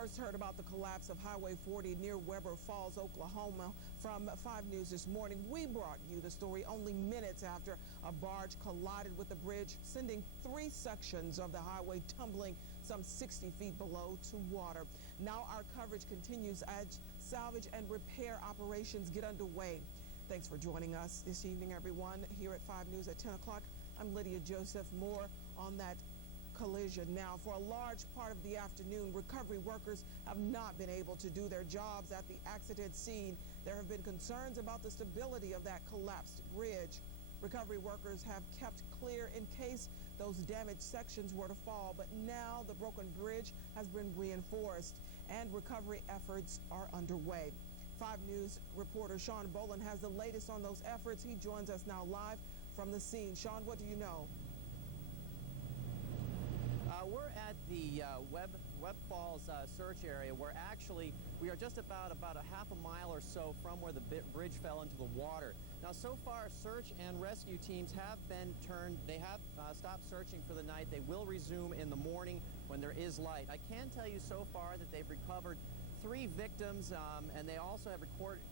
first heard about the collapse of Highway 40 near Weber Falls, Oklahoma from 5 News this morning. We brought you the story only minutes after a barge collided with the bridge, sending 3 sections of the highway tumbling some 60 feet below to water. Now our coverage continues as salvage and repair operations get underway. Thanks for joining us this evening, everyone, here at 5 News at 10 o'clock. I'm Lydia Joseph. More on that collision. Now, for a large part of the afternoon, recovery workers have not been able to do their jobs at the accident scene. There have been concerns about the stability of that collapsed bridge. Recovery workers have kept clear in case those damaged sections were to fall, but now the broken bridge has been reinforced and recovery efforts are underway. 5 News reporter Sean Boland has the latest on those efforts. He joins us now live from the scene. Sean, what do you know? We're at the Webb Falls search area, where actually we are just about a half a mile or so from where the bridge fell into the water. Now, so far, search and rescue teams have been turned. They have stopped searching for the night. They will resume in the morning when there is light. I can tell you so far that they've recovered 3 victims, and they also have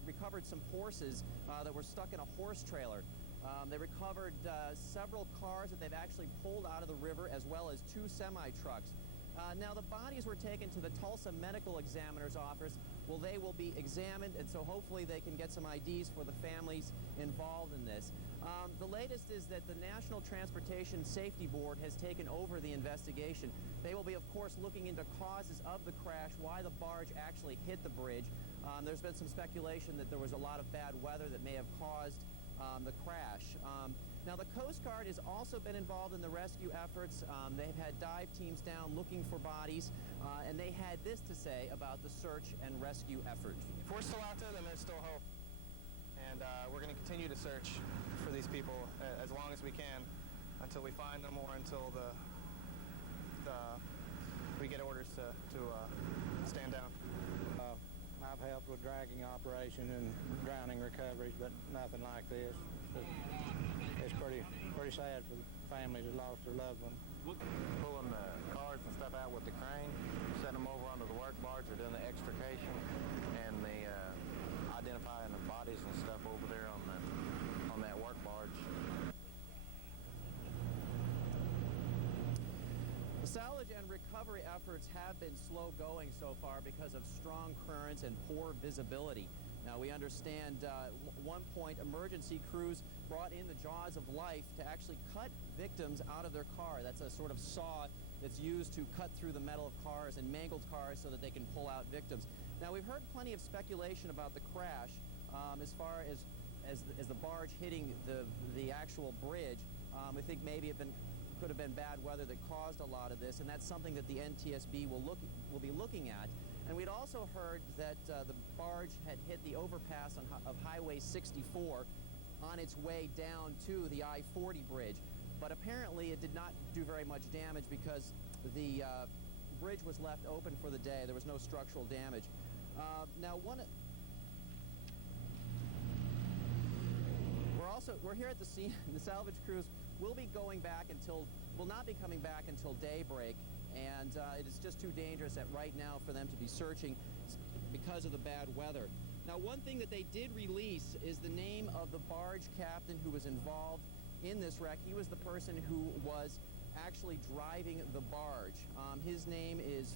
recovered some horses that were stuck in a horse trailer. They recovered several cars that they've actually pulled out of the river, as well as 2 semi-trucks. Now, the bodies were taken to the Tulsa Medical Examiner's office. Well, they will be examined, and so hopefully they can get some IDs for the families involved in this. The latest is that the National Transportation Safety Board has taken over the investigation. They will be, of course, looking into causes of the crash, why the barge actually hit the bridge. There's been some speculation that there was a lot of bad weather that may have caused the crash. Now, the Coast Guard has also been involved in the rescue efforts. They've had dive teams down looking for bodies, and they had this to say about the search and rescue effort. If we're still out there, then there's still hope. And we're going to continue to search for these people as long as we can until we find them or until we get orders to stand down. I've helped with dragging operation and drowning recoveries, but nothing like this. It's pretty sad for the families that lost their loved ones. Pulling the cars and stuff out with the crane, setting them over onto the work barge, or doing the extrication, and the identifying the bodies and stuff over there on that work barge. The salvage and recovery efforts have been slow going so far because of strong currents and poor visibility. Now, we understand at one point emergency crews brought in the jaws of life to actually cut victims out of their car. That's a sort of saw that's used to cut through the metal of cars and mangled cars so that they can pull out victims. Now, we've heard plenty of speculation about the crash as far as the barge hitting the actual bridge. We think maybe could have been bad weather that caused a lot of this, and that's something that the NTSB will be looking at. And we'd also heard that the barge had hit the overpass of Highway 64 on its way down to the I-40 bridge. But apparently it did not do very much damage because the bridge was left open for the day. There was no structural damage. Now, we're here at the scene. The salvage crews will not be coming back until daybreak, and it is just too dangerous right now for them to be searching because of the bad weather. Now, one thing that they did release is the name of the barge captain who was involved in this wreck. He was the person who was actually driving the barge. His name is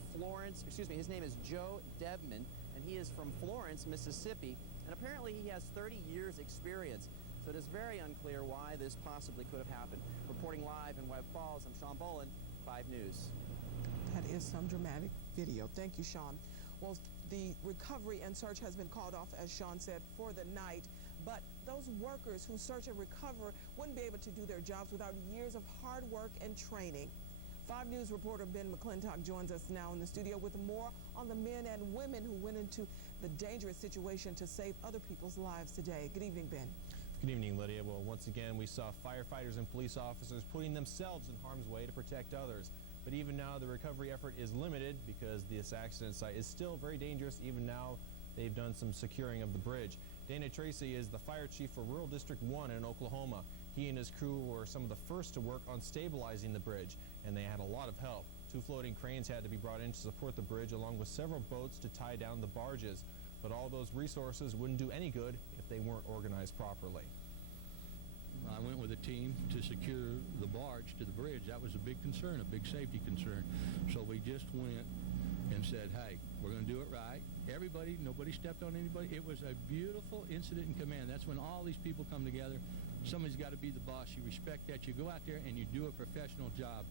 Joe Devman, and he is from Florence, Mississippi, and apparently he has 30 years experience. So it is very unclear why this possibly could have happened. Reporting live in Webb Falls, I'm Sean Boland, 5 News. That is some dramatic video. Thank you, Sean. Well, the recovery and search has been called off, as Sean said, for the night. But those workers who search and recover wouldn't be able to do their jobs without years of hard work and training. 5 News reporter Ben McClintock joins us now in the studio with more on the men and women who went into the dangerous situation to save other people's lives today. Good evening, Ben. Good evening, Lydia. Well, once again, we saw firefighters and police officers putting themselves in harm's way to protect others. But even now, the recovery effort is limited because this accident site is still very dangerous. Even now, they've done some securing of the bridge. Dana Tracy is the fire chief for Rural District 1 in Oklahoma. He and his crew were some of the first to work on stabilizing the bridge, and they had a lot of help. 2 floating cranes had to be brought in to support the bridge, along with several boats to tie down the barges. But all those resources wouldn't do any good if they weren't organized properly. I went with a team to secure the barge to the bridge. That was a big concern, a big safety concern. So we just went and said, hey, we're going to do it right. Everybody, nobody stepped on anybody. It was a beautiful incident in command. That's when all these people come together. Somebody's got to be the boss. You respect that. You go out there and you do a professional job.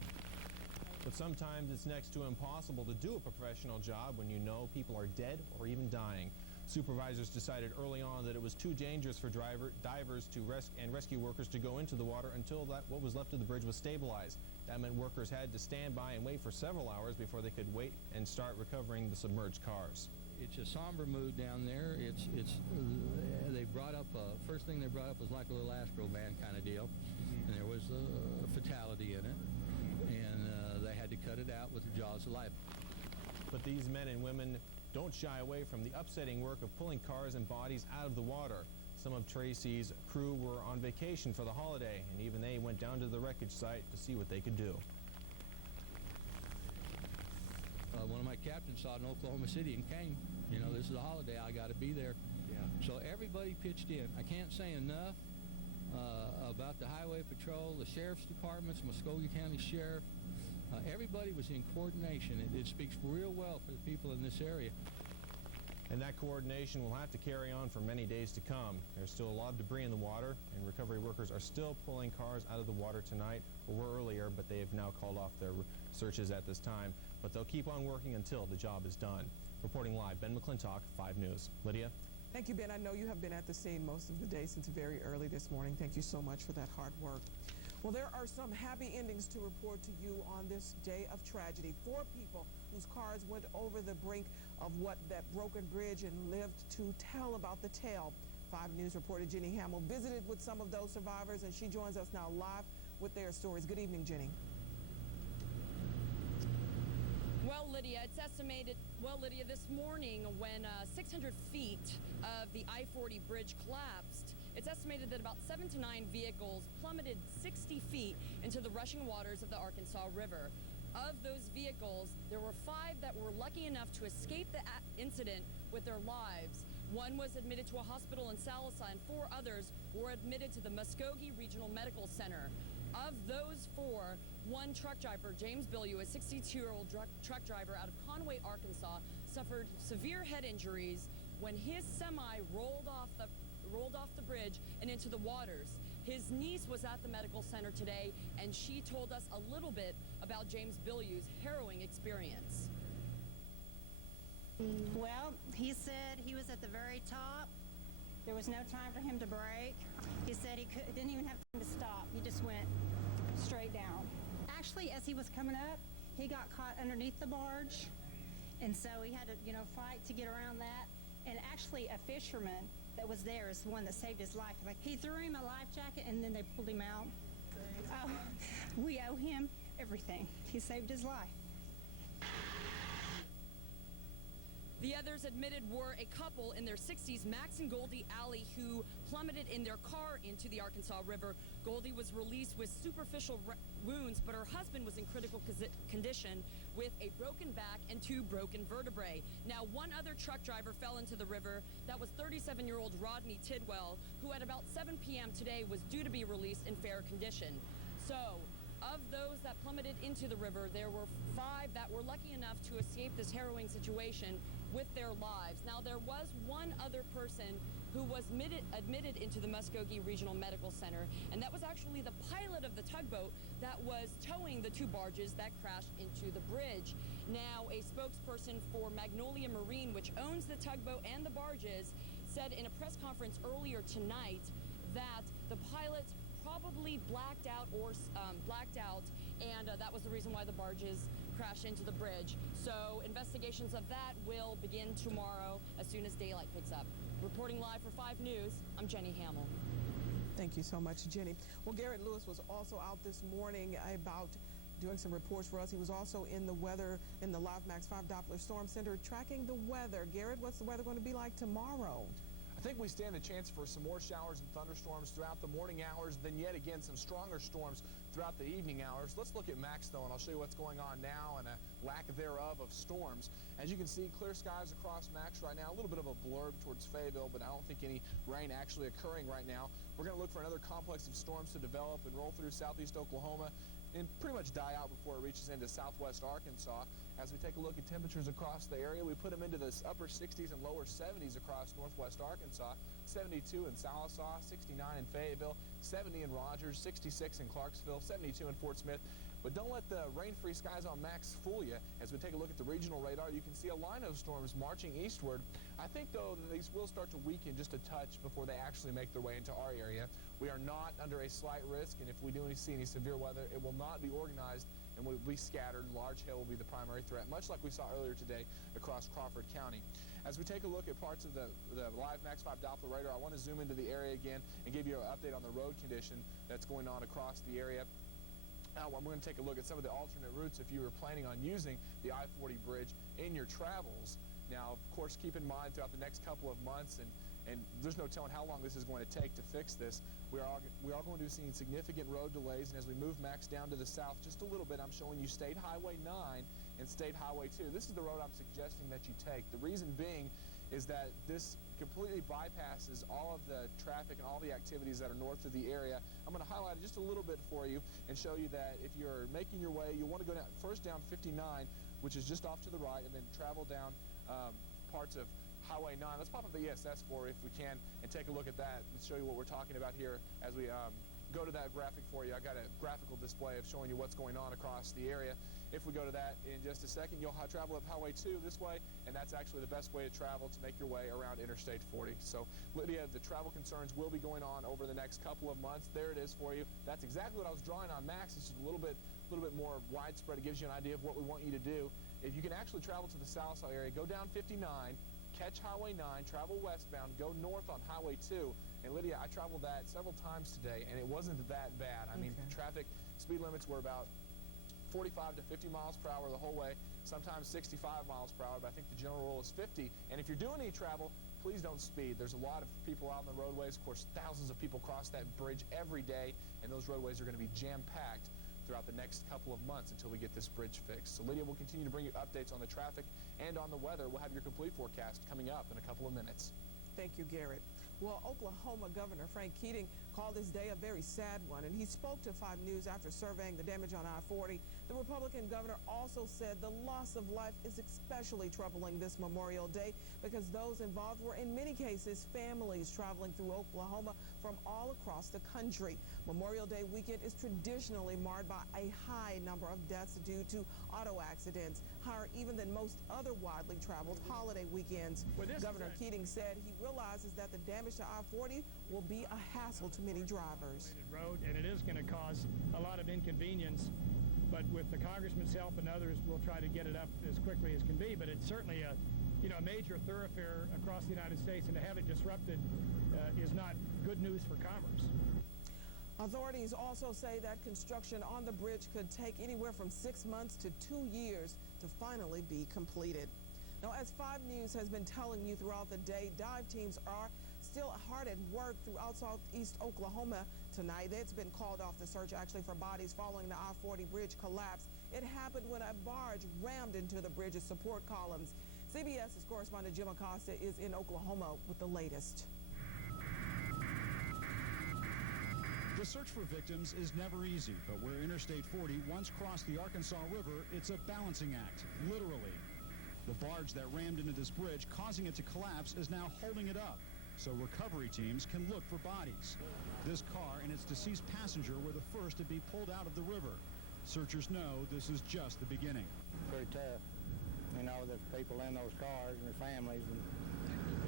But sometimes it's next to impossible to do a professional job when you know people are dead or even dying. Supervisors decided early on that it was too dangerous for divers and rescue workers to go into the water until what was left of the bridge was stabilized. That meant workers had to stand by and wait for several hours before they could wait and start recovering the submerged cars. It's a somber mood down there. They brought up, first thing they brought up was like a little Astro band kind of deal. And there was a fatality in it. And they had to cut it out with the jaws of life. But these men and women don't shy away from the upsetting work of pulling cars and bodies out of the water. Some of Tracy's crew were on vacation for the holiday, and even they went down to the wreckage site to see what they could do. One of my captains saw it in Oklahoma City and came. You know, this is a holiday. I got to be there. Yeah. So everybody pitched in. I can't say enough about the Highway Patrol, the Sheriff's Departments, Muskogee County Sheriff. Everybody was in coordination. It speaks real well for the people in this area. And that coordination will have to carry on for many days to come. There's still a lot of debris in the water, and recovery workers are still pulling cars out of the water tonight, or were earlier, but they have now called off their searches at this time. But they'll keep on working until the job is done. Reporting live, Ben McClintock, 5 News. Lydia? Thank you, Ben. I know you have been at the scene most of the day since very early this morning. Thank you so much for that hard work. Well, there are some happy endings to report to you on this day of tragedy. 4 people whose cars went over the brink of that broken bridge and lived to tell about the tale. 5 News reporter Jenny Hamill visited with some of those survivors, and she joins us now live with their stories. Good evening, Jenny. Well, Lydia, it's estimated, this morning when 600 feet of the I-40 bridge collapsed, it's estimated that about 7 to 9 vehicles plummeted 60 feet into the rushing waters of the Arkansas River. Of those vehicles, there were 5 that were lucky enough to escape the incident with their lives. 1 was admitted to a hospital in Salisa, and 4 others were admitted to the Muskogee Regional Medical Center. Of those 4, 1 truck driver, James Billiou, a 62-year-old truck driver out of Conway, Arkansas, suffered severe head injuries when his semi rolled off the bridge and into the waters. His niece was at the medical center today, and she told us a little bit about James Billiou's harrowing experience. Well, he said he was at the very top. There was no time for him to brake. He said he didn't even have time to stop. He just went straight down. Actually, as he was coming up, he got caught underneath the barge, and so he had to, fight to get around that. And actually, a fisherman that was there is the one that saved his life. Like, he threw him a life jacket, and then they pulled him out. Oh, we owe him everything. He saved his life. The others admitted were a couple in their 60s, Max and Goldie Alley, who plummeted in their car into the Arkansas River. Goldie was released with superficial wounds, but her husband was in critical condition with a broken back and 2 broken vertebrae. Now, 1 other truck driver fell into the river. That was 37-year-old Rodney Tidwell, who at about 7 p.m. today was due to be released in fair condition. So, of those that plummeted into the river, there were 5 that were lucky enough to escape this harrowing situation with their lives. Now, there was 1 other person who was admitted into the Muskogee Regional Medical Center, and that was actually the pilot of the tugboat that was towing the 2 barges that crashed into the bridge. Now, a spokesperson for Magnolia Marine, which owns the tugboat and the barges, said in a press conference earlier tonight that the pilot probably blacked out, and that was the reason why the barges crashed into the bridge. So investigations of that will begin tomorrow as soon as daylight picks up. Reporting live for 5 News, I'm Jenny Hamill. Thank you so much, Jenny. Well, Garrett Lewis was also out this morning about doing some reports for us. He was also in the weather in the Live Max 5 Doppler Storm Center tracking the weather. Garrett, what's the weather going to be like tomorrow? I think we stand a chance for some more showers and thunderstorms throughout the morning hours, then yet again some stronger storms throughout the evening hours. Let's look at Max, though, and I'll show you what's going on now and a lack thereof of storms. As you can see, clear skies across Max right now. A little bit of a blurb towards Fayetteville, but I don't think any rain actually occurring right now. We're going to look for another complex of storms to develop and roll through southeast Oklahoma and pretty much die out before it reaches into southwest Arkansas. As we take a look at temperatures across the area, we put them into the upper 60s and lower 70s across northwest Arkansas. 72 in Sallisaw, 69 in Fayetteville, 70 in Rogers, 66 in Clarksville, 72 in Fort Smith. But don't let the rain-free skies on Max fool you. As we take a look at the regional radar, you can see a line of storms marching eastward. I think, though, that these will start to weaken just a touch before they actually make their way into our area. We are not under a slight risk, and if we do see any severe weather, it will not be organized and will be scattered. Large hail will be the primary threat, much like we saw earlier today across Crawford County. As we take a look at parts of the live Max 5 Doppler radar, I want to zoom into the area again and give you an update on the road condition that's going on across the area. Now, I'm going to take a look at some of the alternate routes if you were planning on using the I-40 bridge in your travels. Now, of course, keep in mind throughout the next couple of months, and there's no telling how long this is going to take to fix this, we are going to be seeing significant road delays, and as we move Max down to the south just a little bit, I'm showing you State Highway 9 and State Highway 2. This is the road I'm suggesting that you take. The reason being is that this completely bypasses all of the traffic and all the activities that are north of the area. I'm going to highlight it just a little bit for you and show you that if you're making your way, you want to go down, first down 59, which is just off to the right, and then travel down parts of Highway 9. Let's pop up the ESS for you if we can and take a look at that and show you what we're talking about here as we go to that graphic for you. I got a graphical display of showing you what's going on across the area. If we go to that in just a second, you'll travel up Highway 2 this way, and that's actually the best way to travel to make your way around Interstate 40. So, Lydia, the travel concerns will be going on over the next couple of months. There it is for you. That's exactly what I was drawing on Max. It's just a little bit more widespread. It gives you an idea of what we want you to do. If you can actually travel to the Sallisaw area, go down 59, catch Highway 9, travel westbound, go north on Highway 2. And Lydia, I traveled that several times today, and it wasn't that bad. I mean, traffic speed limits were about 45 to 50 miles per hour the whole way, sometimes 65 miles per hour, but I think the general rule is 50. And if you're doing any travel, please don't speed. There's a lot of people out on the roadways. Of course, thousands of people cross that bridge every day, and those roadways are going to be jam-packed throughout the next couple of months until we get this bridge fixed. So, Lydia, we'll continue to bring you updates on the traffic and on the weather. We'll have your complete forecast coming up in a couple of minutes. Thank you, Garrett. Well, Oklahoma Governor Frank Keating called this day a very sad one, and he spoke to 5 News after surveying the damage on I-40. The Republican governor also said the loss of life is especially troubling this Memorial Day because those involved were, in many cases, families traveling through Oklahoma from all across the country. Memorial Day weekend is traditionally marred by a high number of deaths due to auto accidents, higher even than most other widely traveled holiday weekends. Governor Keating said he realizes that the damage to I-40 will be a hassle to many drivers. Road, and it is going to cause a lot of inconvenience, but with the congressman's help and others, we'll try to get it up as quickly as can be. But it's certainly a major thoroughfare across the United States, and to have it disrupted is not good news for commerce. Authorities also say that construction on the bridge could take anywhere from 6 months to 2 years to finally be completed. Now, as 5 News has been telling you throughout the day, dive teams are still hard at work throughout southeast Oklahoma tonight. It's been called off the search actually for bodies following the I-40 bridge collapse. It happened when a barge rammed into the bridge's support columns. CBS's correspondent Jim Acosta is in Oklahoma with the latest. The search for victims is never easy, but where Interstate 40 once crossed the Arkansas River, it's a balancing act, literally. The barge that rammed into this bridge, causing it to collapse, is now holding it up, so recovery teams can look for bodies. This car and its deceased passenger were the first to be pulled out of the river. Searchers know this is just the beginning. Pretty tough. You know, there's people in those cars and their families, and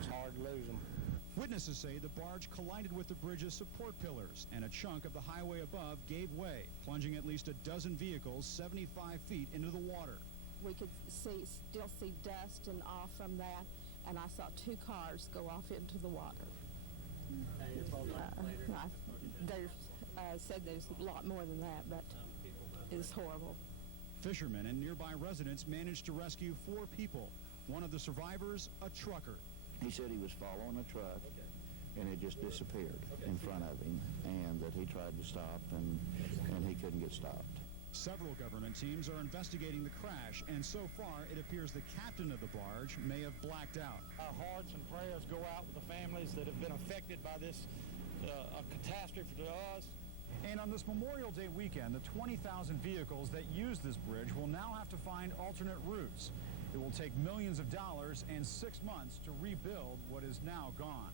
it's hard to lose them. Witnesses say the barge collided with the bridge's support pillars, and a chunk of the highway above gave way, plunging at least a dozen vehicles 75 feet into the water. We could still see dust and off from that, and I saw 2 cars go off into the water. They said there's a lot more than that, but it's horrible. Fishermen and nearby residents managed to rescue 4 people. One of the survivors, a trucker. He said he was following a truck, and it just disappeared in front of him, and that he tried to stop, and he couldn't get stopped. Several government teams are investigating the crash, and so far it appears the captain of the barge may have blacked out. Our hearts and prayers go out with the families that have been affected by this catastrophe to us. And on this Memorial Day weekend, the 20,000 vehicles that use this bridge will now have to find alternate routes. It will take millions of dollars and 6 months to rebuild what is now gone.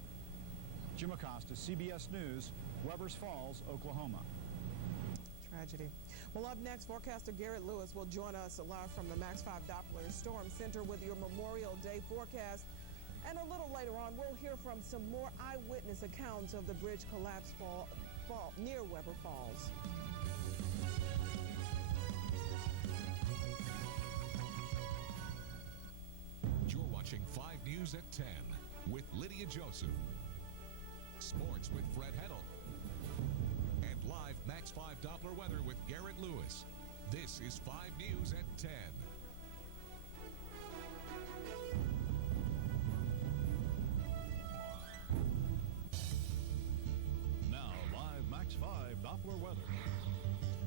Jim Acosta, CBS News, Webbers Falls, Oklahoma. Tragedy. Well, up next, forecaster Garrett Lewis will join us live from the Max 5 Doppler Storm Center with your Memorial Day forecast. And a little later on, we'll hear from some more eyewitness accounts of the bridge collapse fall near Weber Falls. You're watching 5 News at 10 with Lydia Joseph. Sports with Fred Heddle. And live Max 5 Doppler weather with Garrett Lewis. This is 5 News at 10. Now, live Max 5 Doppler weather.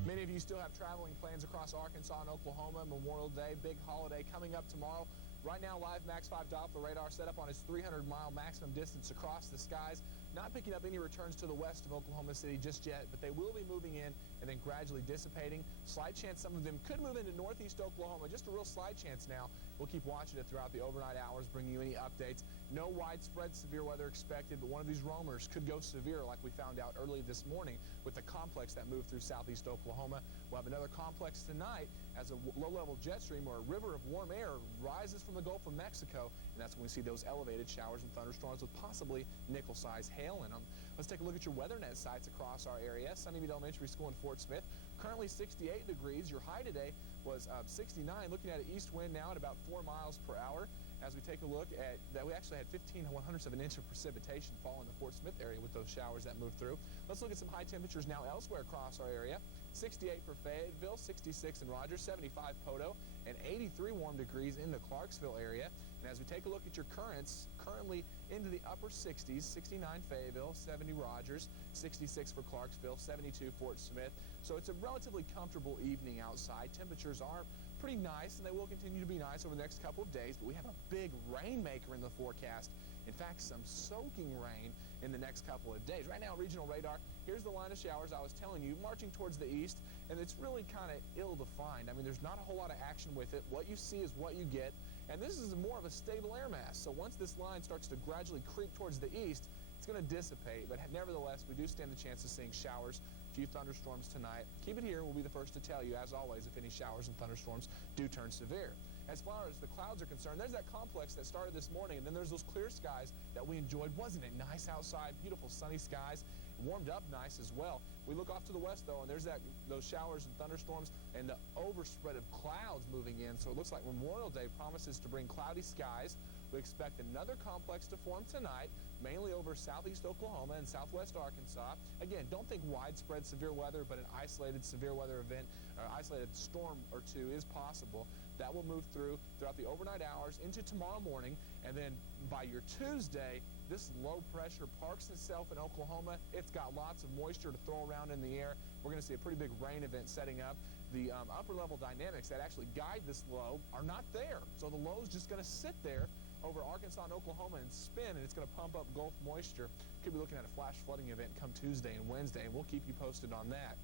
Many of you still have traveling plans across Arkansas and Oklahoma. Memorial Day, big holiday coming up tomorrow. Right now, live Max 5 Doppler radar set up on its 300-mile maximum distance across the skies. Not picking up any returns to the west of Oklahoma City just yet, but they will be moving in and then gradually dissipating. Slight chance some of them could move into northeast Oklahoma. Just a real slight chance now. We'll keep watching it throughout the overnight hours, bringing you any updates. No widespread severe weather expected, but one of these roamers could go severe like we found out early this morning with the complex that moved through southeast Oklahoma. We'll have another complex tonight as a low-level jet stream or a river of warm air rises from the Gulf of Mexico, and that's when we see those elevated showers and thunderstorms with possibly nickel-sized hail in them. Let's take a look at your WeatherNet sites across our area. Sunnymead Elementary School in Fort Smith, currently 68 degrees. Your high today was 69. Looking at an east wind now at about 4 miles per hour. As we take a look at that, we actually had 15/100ths of an inch of precipitation fall in the Fort Smith area with those showers that moved through. Let's look at some high temperatures now elsewhere across our area. 68 for Fayetteville, 66 in Rogers, 75 Poto, and 83 warm degrees in the Clarksville area. And as we take a look at your currents, currently into the upper 60s, 69 Fayetteville, 70 Rogers, 66 for Clarksville, 72 Fort Smith. So it's a relatively comfortable evening outside. Temperatures are pretty nice, and they will continue to be nice over the next couple of days, but we have a big rainmaker in the forecast. In fact, some soaking rain in the next couple of days. Right now, regional radar, here's the line of showers I was telling you, marching towards the east, and it's really kind of ill-defined. I mean, there's not a whole lot of action with it. What you see is what you get, and this is more of a stable air mass. So once this line starts to gradually creep towards the east, it's going to dissipate, but nevertheless, we do stand the chance of seeing showers, a few thunderstorms tonight. Keep it here. We'll be the first to tell you, as always, if any showers and thunderstorms do turn severe. As far as the clouds are concerned, there's that complex that started this morning, and then there's those clear skies that we enjoyed. Wasn't it nice outside? Beautiful sunny skies. It warmed up nice as well. We look off to the west, though, and there's those showers and thunderstorms and the overspread of clouds moving in. So it looks like Memorial Day promises to bring cloudy skies. We expect another complex to form tonight, mainly over southeast Oklahoma and southwest Arkansas. Again, don't think widespread severe weather, but an isolated severe weather event or isolated storm or two is possible. That will move throughout the overnight hours into tomorrow morning, and then by your Tuesday, this low pressure parks itself in Oklahoma. It's got lots of moisture to throw around in the air. We're going to see a pretty big rain event setting up. The upper level dynamics that actually guide this low are not there, so the low is just going to sit there over Arkansas and Oklahoma and spin, and it's going to pump up Gulf moisture. Could be looking at a flash flooding event come Tuesday and Wednesday, and we'll keep you posted on that.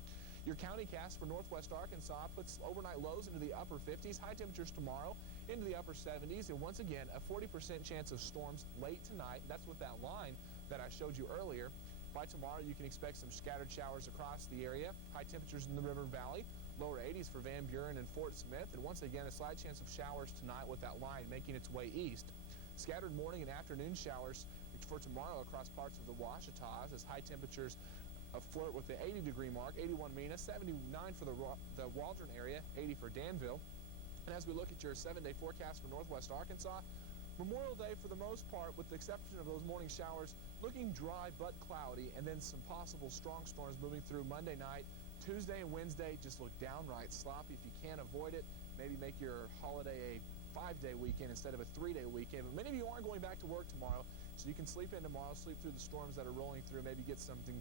Your county cast for northwest Arkansas puts overnight lows into the upper 50s, high temperatures tomorrow into the upper 70s, and once again, a 40% chance of storms late tonight. That's with that line that I showed you earlier. By tomorrow, you can expect some scattered showers across the area, high temperatures in the River Valley, lower 80s for Van Buren and Fort Smith, and once again, a slight chance of showers tonight with that line making its way east. Scattered morning and afternoon showers for tomorrow across parts of the Ouachitas as high temperatures flirt with the 80-degree mark, 81 Mena, 79 for the Waldron area, 80 for Danville. And as we look at your 7-day forecast for northwest Arkansas, Memorial Day for the most part, with the exception of those morning showers, looking dry but cloudy, and then some possible strong storms moving through Monday night. Tuesday and Wednesday just look downright sloppy. If you can't avoid it, maybe make your holiday a 5-day weekend instead of a 3-day weekend. But many of you aren't going back to work tomorrow. So you can sleep in tomorrow, sleep through the storms that are rolling through, maybe get something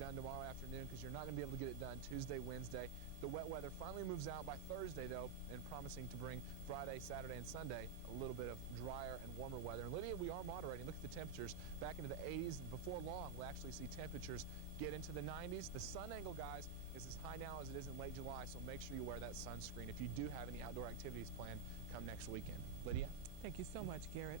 done tomorrow afternoon, because you're not going to be able to get it done Tuesday, Wednesday. The wet weather finally moves out by Thursday, though, and promising to bring Friday, Saturday, and Sunday a little bit of drier and warmer weather. And Lydia, we are moderating. Look at the temperatures back into the 80s. Before long, we'll actually see temperatures get into the 90s. The sun angle, guys, is as high now as it is in late July, so make sure you wear that sunscreen if you do have any outdoor activities planned come next weekend. Lydia? Thank you so much, Garrett.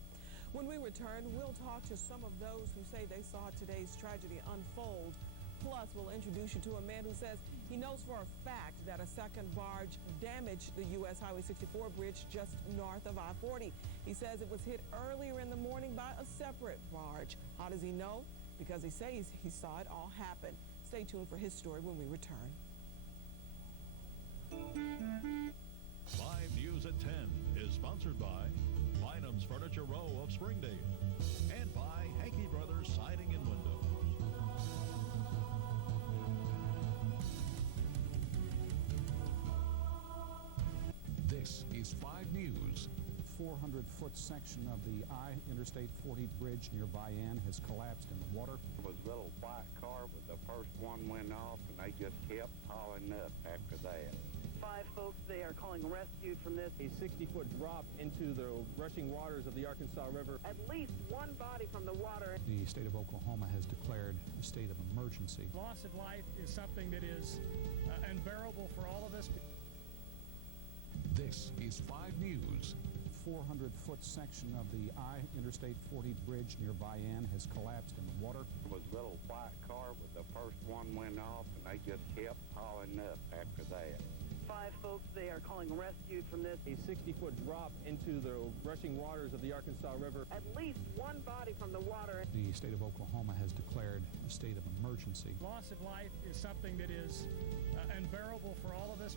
When we return, we'll talk to some of those who say they saw today's tragedy unfold. Plus, we'll introduce you to a man who says he knows for a fact that a second barge damaged the U.S. Highway 64 bridge just north of I-40. He says it was hit earlier in the morning by a separate barge. How does he know? Because he says he saw it all happen. Stay tuned for his story when we return. 5 News at 10 is sponsored by Bynum's Furniture Row of Springdale and by Hankey Brothers Siding and Windows. This is 5 News. 400-foot section of the Interstate 40 bridge near Bayan has collapsed in the water. It was a little white car, but the first one went off, and they just kept hauling up after that. 5 folks, they are calling rescue from this. A 60-foot drop into the rushing waters of the Arkansas River. At least one body from the water. The state of Oklahoma has declared a state of emergency. Loss of life is something that is unbearable for all of us. This is 5 News. 400-foot section of the Interstate 40 bridge near Bayan has collapsed in the water. It was a little white car, but the first one went off, and they just kept hauling up after that. 5 folks, they are calling rescue from this. A 60-foot drop into the rushing waters of the Arkansas River. At least one body from the water. The state of Oklahoma has declared a state of emergency. Loss of life is something that is unbearable for all of us.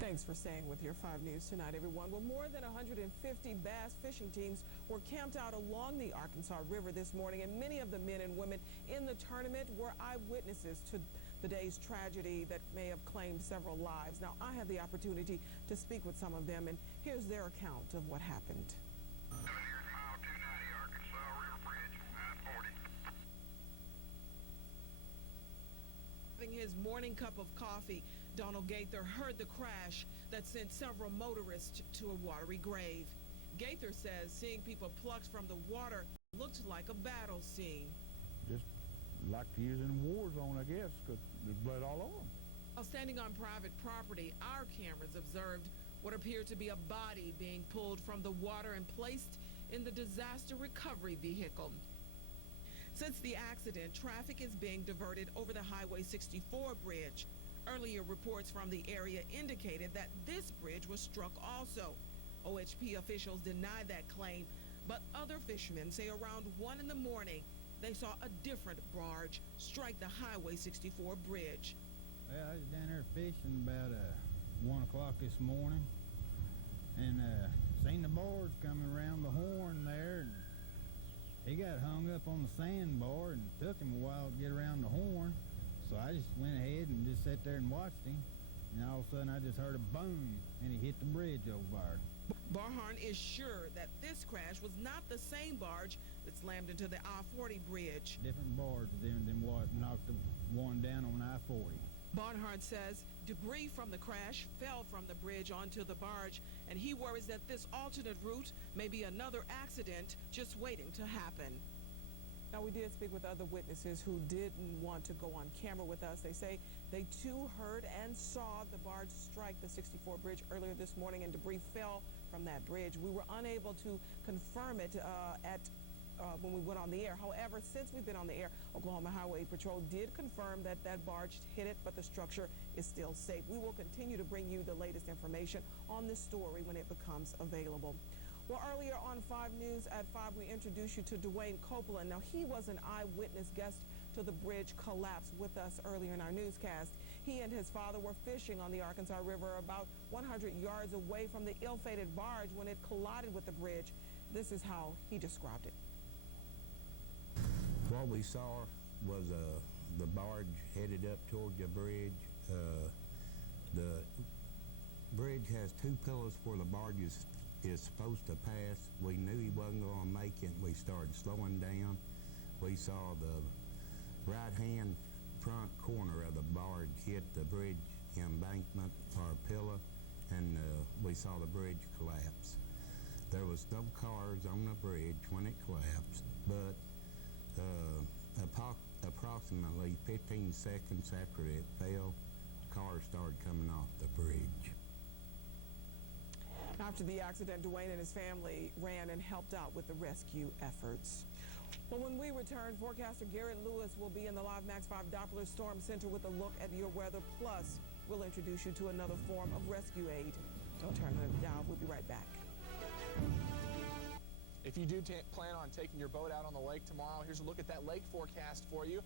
Thanks for staying with your 5 News tonight, everyone. Well, more than 150 bass fishing teams were camped out along the Arkansas River this morning, and many of the men and women in the tournament were eyewitnesses to the day's tragedy that may have claimed several lives. Now, I had the opportunity to speak with some of them, and here's their account of what happened. Having his morning cup of coffee, Donald Gaither heard the crash that sent several motorists to a watery grave. Gaither says seeing people plucked from the water looked like a battle scene. Just like using a war zone, I guess, because there's blood all over them. While standing on private property, our cameras observed what appeared to be a body being pulled from the water and placed in the disaster recovery vehicle. Since the accident, traffic is being diverted over the Highway 64 bridge. Earlier reports from the area indicated that this bridge was struck also. OHP officials denied that claim, but other fishermen say around 1 in the morning they saw a different barge strike the Highway 64 bridge. Well, I was down there fishing about 1 o'clock this morning, and seen the barge coming around the horn there, and he got hung up on the sandbar, and it took him a while to get around the horn. So I just went ahead and just sat there and watched him, and all of a sudden I just heard a boom, and he hit the bridge over there. Barharn is sure that this crash was not the same barge that slammed into the I-40 bridge. Different barge than what knocked the one down on I-40. Barnhart says debris from the crash fell from the bridge onto the barge, and he worries that this alternate route may be another accident just waiting to happen. Now, we did speak with other witnesses who didn't want to go on camera with us. They say they too heard and saw the barge strike the 64 bridge earlier this morning, and debris fell from that bridge. We were unable to confirm it when we went on the air. However, since we've been on the air, Oklahoma Highway Patrol did confirm that that barge hit it, but the structure is still safe. We will continue to bring you the latest information on this story when it becomes available. Well, earlier on 5 News at 5, we introduced you to Dwayne Copeland. Now, he was an eyewitness guest to the bridge collapse with us earlier in our newscast. He and his father were fishing on the Arkansas River about 100 yards away from the ill-fated barge when it collided with the bridge. This is how he described it. What we saw was the barge headed up toward the bridge. The bridge has 2 pillars where the barge is is supposed to pass. We knew he wasn't going to make it. We started slowing down. We saw the right-hand front corner of the barge hit the bridge embankment or pillar, and we saw the bridge collapse. There was no cars on the bridge when it collapsed, but approximately 15 seconds after it fell, cars started coming off the bridge. After the accident, Dwayne and his family ran and helped out with the rescue efforts. Well, when we return, forecaster Garrett Lewis will be in the live Max 5 Doppler Storm Center with a look at your weather. Plus, we'll introduce you to another form of rescue aid. Don't turn it down. We'll be right back. If you do plan on taking your boat out on the lake tomorrow, here's a look at that lake forecast for you.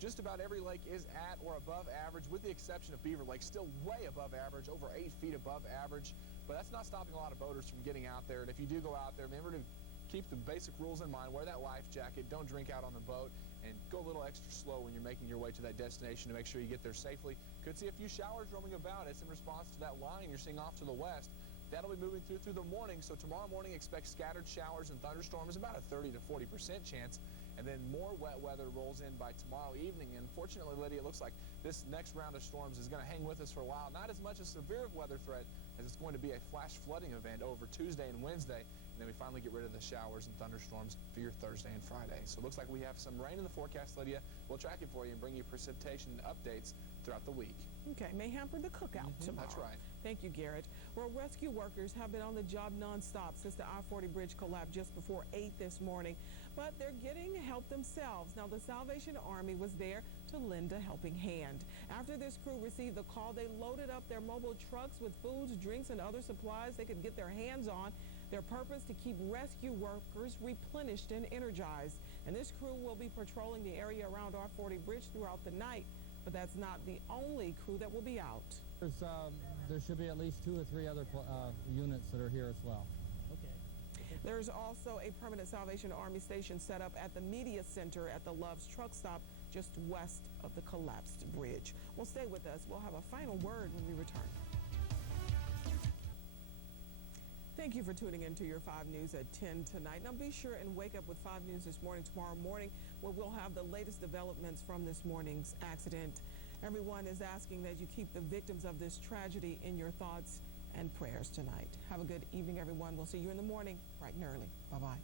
Just about every lake is at or above average, with the exception of Beaver Lake, still way above average, over 8 feet above average. But that's not stopping a lot of boaters from getting out there. And if you do go out there, remember to keep the basic rules in mind. Wear that life jacket. Don't drink out on the boat. And go a little extra slow when you're making your way to that destination to make sure you get there safely. Could see a few showers roaming about. It's in response to that line you're seeing off to the west. That'll be moving through the morning, so tomorrow morning expect scattered showers and thunderstorms, about a 30 to 40% chance, and then more wet weather rolls in by tomorrow evening. And fortunately, Lydia, it looks like this next round of storms is going to hang with us for a while. Not as much a severe weather threat as it's going to be a flash flooding event over Tuesday and Wednesday, and then we finally get rid of the showers and thunderstorms for your Thursday and Friday. So it looks like we have some rain in the forecast, Lydia. We'll track it for you and bring you precipitation updates throughout the week. Okay, may hamper the cookout tomorrow. That's right. Thank you, Garrett. Well, rescue workers have been on the job nonstop since the I-40 bridge collapsed just before 8 this morning, but they're getting help themselves. Now, the Salvation Army was there to lend a helping hand. After this crew received the call, they loaded up their mobile trucks with foods, drinks, and other supplies they could get their hands on. Their purpose to keep rescue workers replenished and energized. And this crew will be patrolling the area around I-40 bridge throughout the night. But that's not the only crew that will be out. There should be at least 2 or 3 other units that are here as well. Okay. There's also a permanent Salvation Army station set up at the media center at the Love's truck stop just west of the collapsed bridge. Well, stay with us. We'll have a final word when we return. Thank you for tuning in to your 5 News at 10 tonight. Now be sure and wake up with 5 News this morning, tomorrow morning, where we'll have the latest developments from this morning's accident. Everyone is asking that you keep the victims of this tragedy in your thoughts and prayers tonight. Have a good evening, everyone. We'll see you in the morning, bright and early. Bye-bye.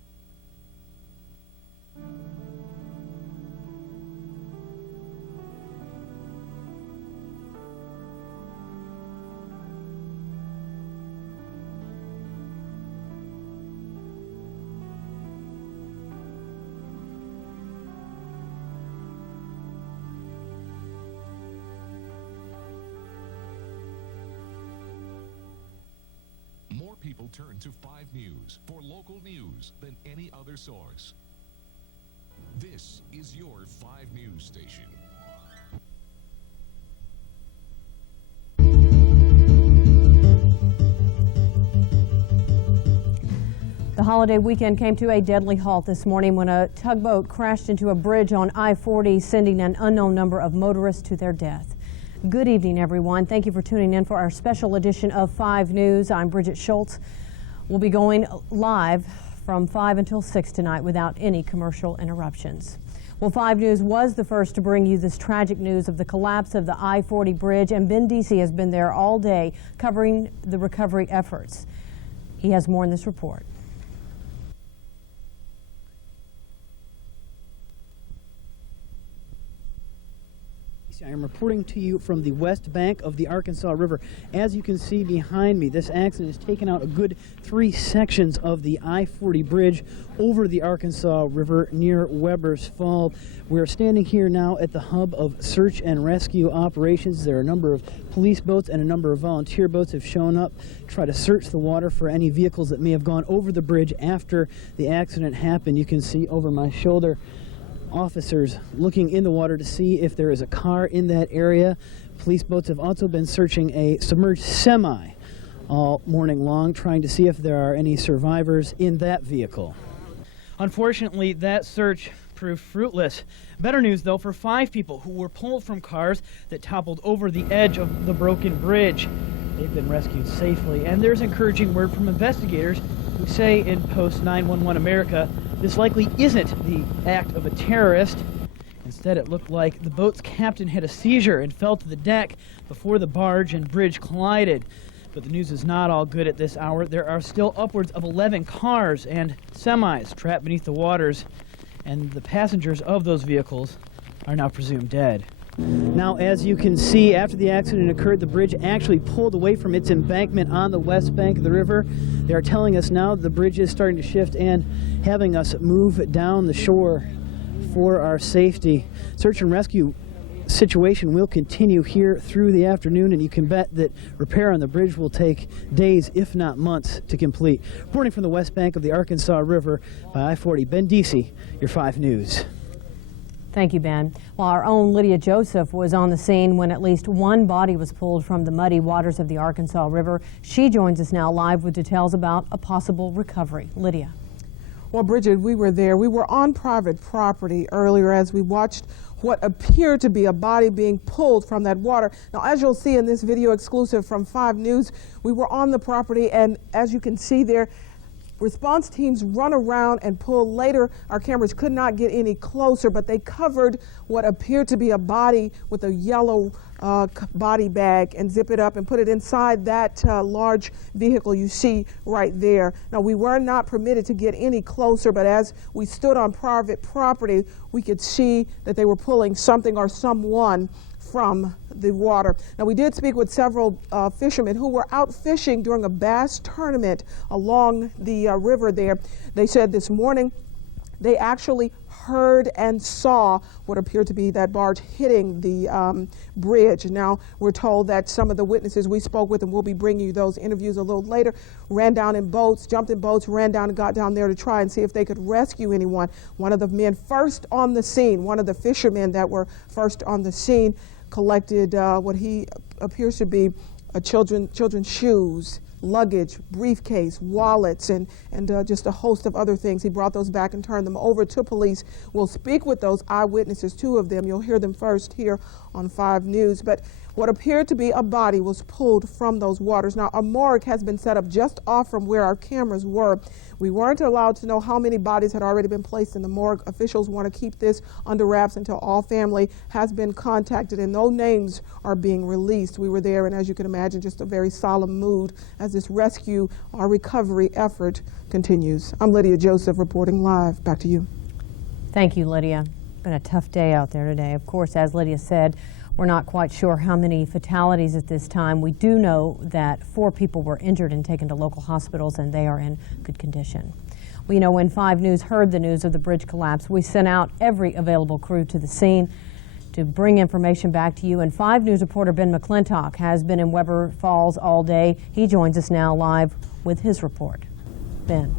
People turn to 5 News for local news than any other source. This is your 5 News station. The holiday weekend came to a deadly halt this morning when a tugboat crashed into a bridge on I-40, sending an unknown number of motorists to their death. Good evening, everyone. Thank you for tuning in for our special edition of 5 News. I'm Bridget Schultz. We'll be going live from 5 until 6 tonight without any commercial interruptions. Well, 5 News was the first to bring you this tragic news of the collapse of the I-40 bridge, and Ben Deasy has been there all day covering the recovery efforts. He has more in this report. I am reporting to you from the west bank of the Arkansas River. As you can see behind me, this accident has taken out a good 3 sections of the I-40 bridge over the Arkansas River near Weber's Fall. We're standing here now at the hub of search and rescue operations. There are a number of police boats and a number of volunteer boats have shown up to try to search the water for any vehicles that may have gone over the bridge after the accident happened. You can see over my shoulder officers looking in the water to see if there is a car in that area. Police boats have also been searching a submerged semi all morning long, trying to see if there are any survivors in that vehicle. Unfortunately, that search proved fruitless. Better news, though, for 5 people who were pulled from cars that toppled over the edge of the broken bridge. They've been rescued safely, and there's encouraging word from investigators who say in Post 911 America this likely isn't the act of a terrorist. Instead, it looked like the boat's captain had a seizure and fell to the deck before the barge and bridge collided. But the news is not all good at this hour. There are still upwards of 11 cars and semis trapped beneath the waters, and the passengers of those vehicles are now presumed dead. Now, as you can see, after the accident occurred, the bridge actually pulled away from its embankment on the west bank of the river. They are telling us now the bridge is starting to shift and having us move down the shore for our safety. Search and rescue situation will continue here through the afternoon, and you can bet that repair on the bridge will take days, if not months, to complete. Reporting from the west bank of the Arkansas River by I-40, Ben Deasy, your 5 News. Thank you, Ben. Well, our own Lydia Joseph was on the scene when at least one body was pulled from the muddy waters of the Arkansas River. She joins us now live with details about a possible recovery. Lydia. Well, Bridget, we were there. We were on private property earlier as we watched what appeared to be a body being pulled from that water. Now, as you'll see in this video exclusive from 5 News, we were on the property, and as you can see there, response teams run around and pull. Later, our cameras could not get any closer, but they covered what appeared to be a body with a yellow body bag and zip it up and put it inside that large vehicle you see right there. Now, we were not permitted to get any closer, but as we stood on private property, we could see that they were pulling something or someone from the water. Now, we did speak with several fishermen who were out fishing during a bass tournament along the river there. They said this morning they actually heard and saw what appeared to be that barge hitting the bridge. Now, we're told that some of the witnesses we spoke with, and we'll be bringing you those interviews a little later, ran down in boats, jumped in boats, ran down and got down there to try and see if they could rescue anyone. One of the men first on the scene, one of the fishermen that were first on the scene, collected what he appears to be children's shoes, luggage, briefcase, wallets, and just a host of other things. He brought those back and turned them over to police. We'll speak with those eyewitnesses, 2 of them. You'll hear them first here on 5 News. But what appeared to be a body was pulled from those waters. Now, a morgue has been set up just off from where our cameras were. We weren't allowed to know how many bodies had already been placed in the morgue. Officials want to keep this under wraps until all family has been contacted and no names are being released. We were there, and as you can imagine, just a very solemn mood as this rescue or recovery effort continues. I'm Lydia Joseph reporting live. Back to you. Thank you, Lydia. It's been a tough day out there today. Of course, as Lydia said, we're not quite sure how many fatalities at this time. We do know that 4 people were injured and taken to local hospitals, and they are in good condition. Well, you know, when 5 News heard the news of the bridge collapse, we sent out every available crew to the scene to bring information back to you. And 5 News reporter Ben McClintock has been in Weber Falls all day. He joins us now live with his report. Ben.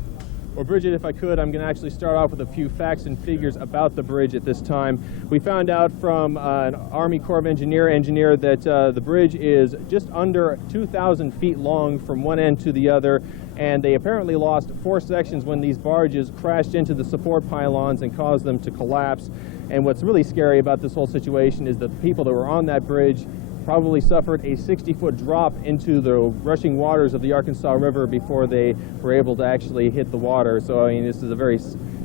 Well, Bridget, if I could, I'm going to actually start off with a few facts and figures about the bridge at this time. We found out from an Army Corps of Engineer that the bridge is just under 2,000 feet long from one end to the other, and they apparently lost 4 sections when these barges crashed into the support pylons and caused them to collapse. And what's really scary about this whole situation is the people that were on that bridge probably suffered a 60-foot drop into the rushing waters of the Arkansas River before they were able to actually hit the water. So, I mean, this is a very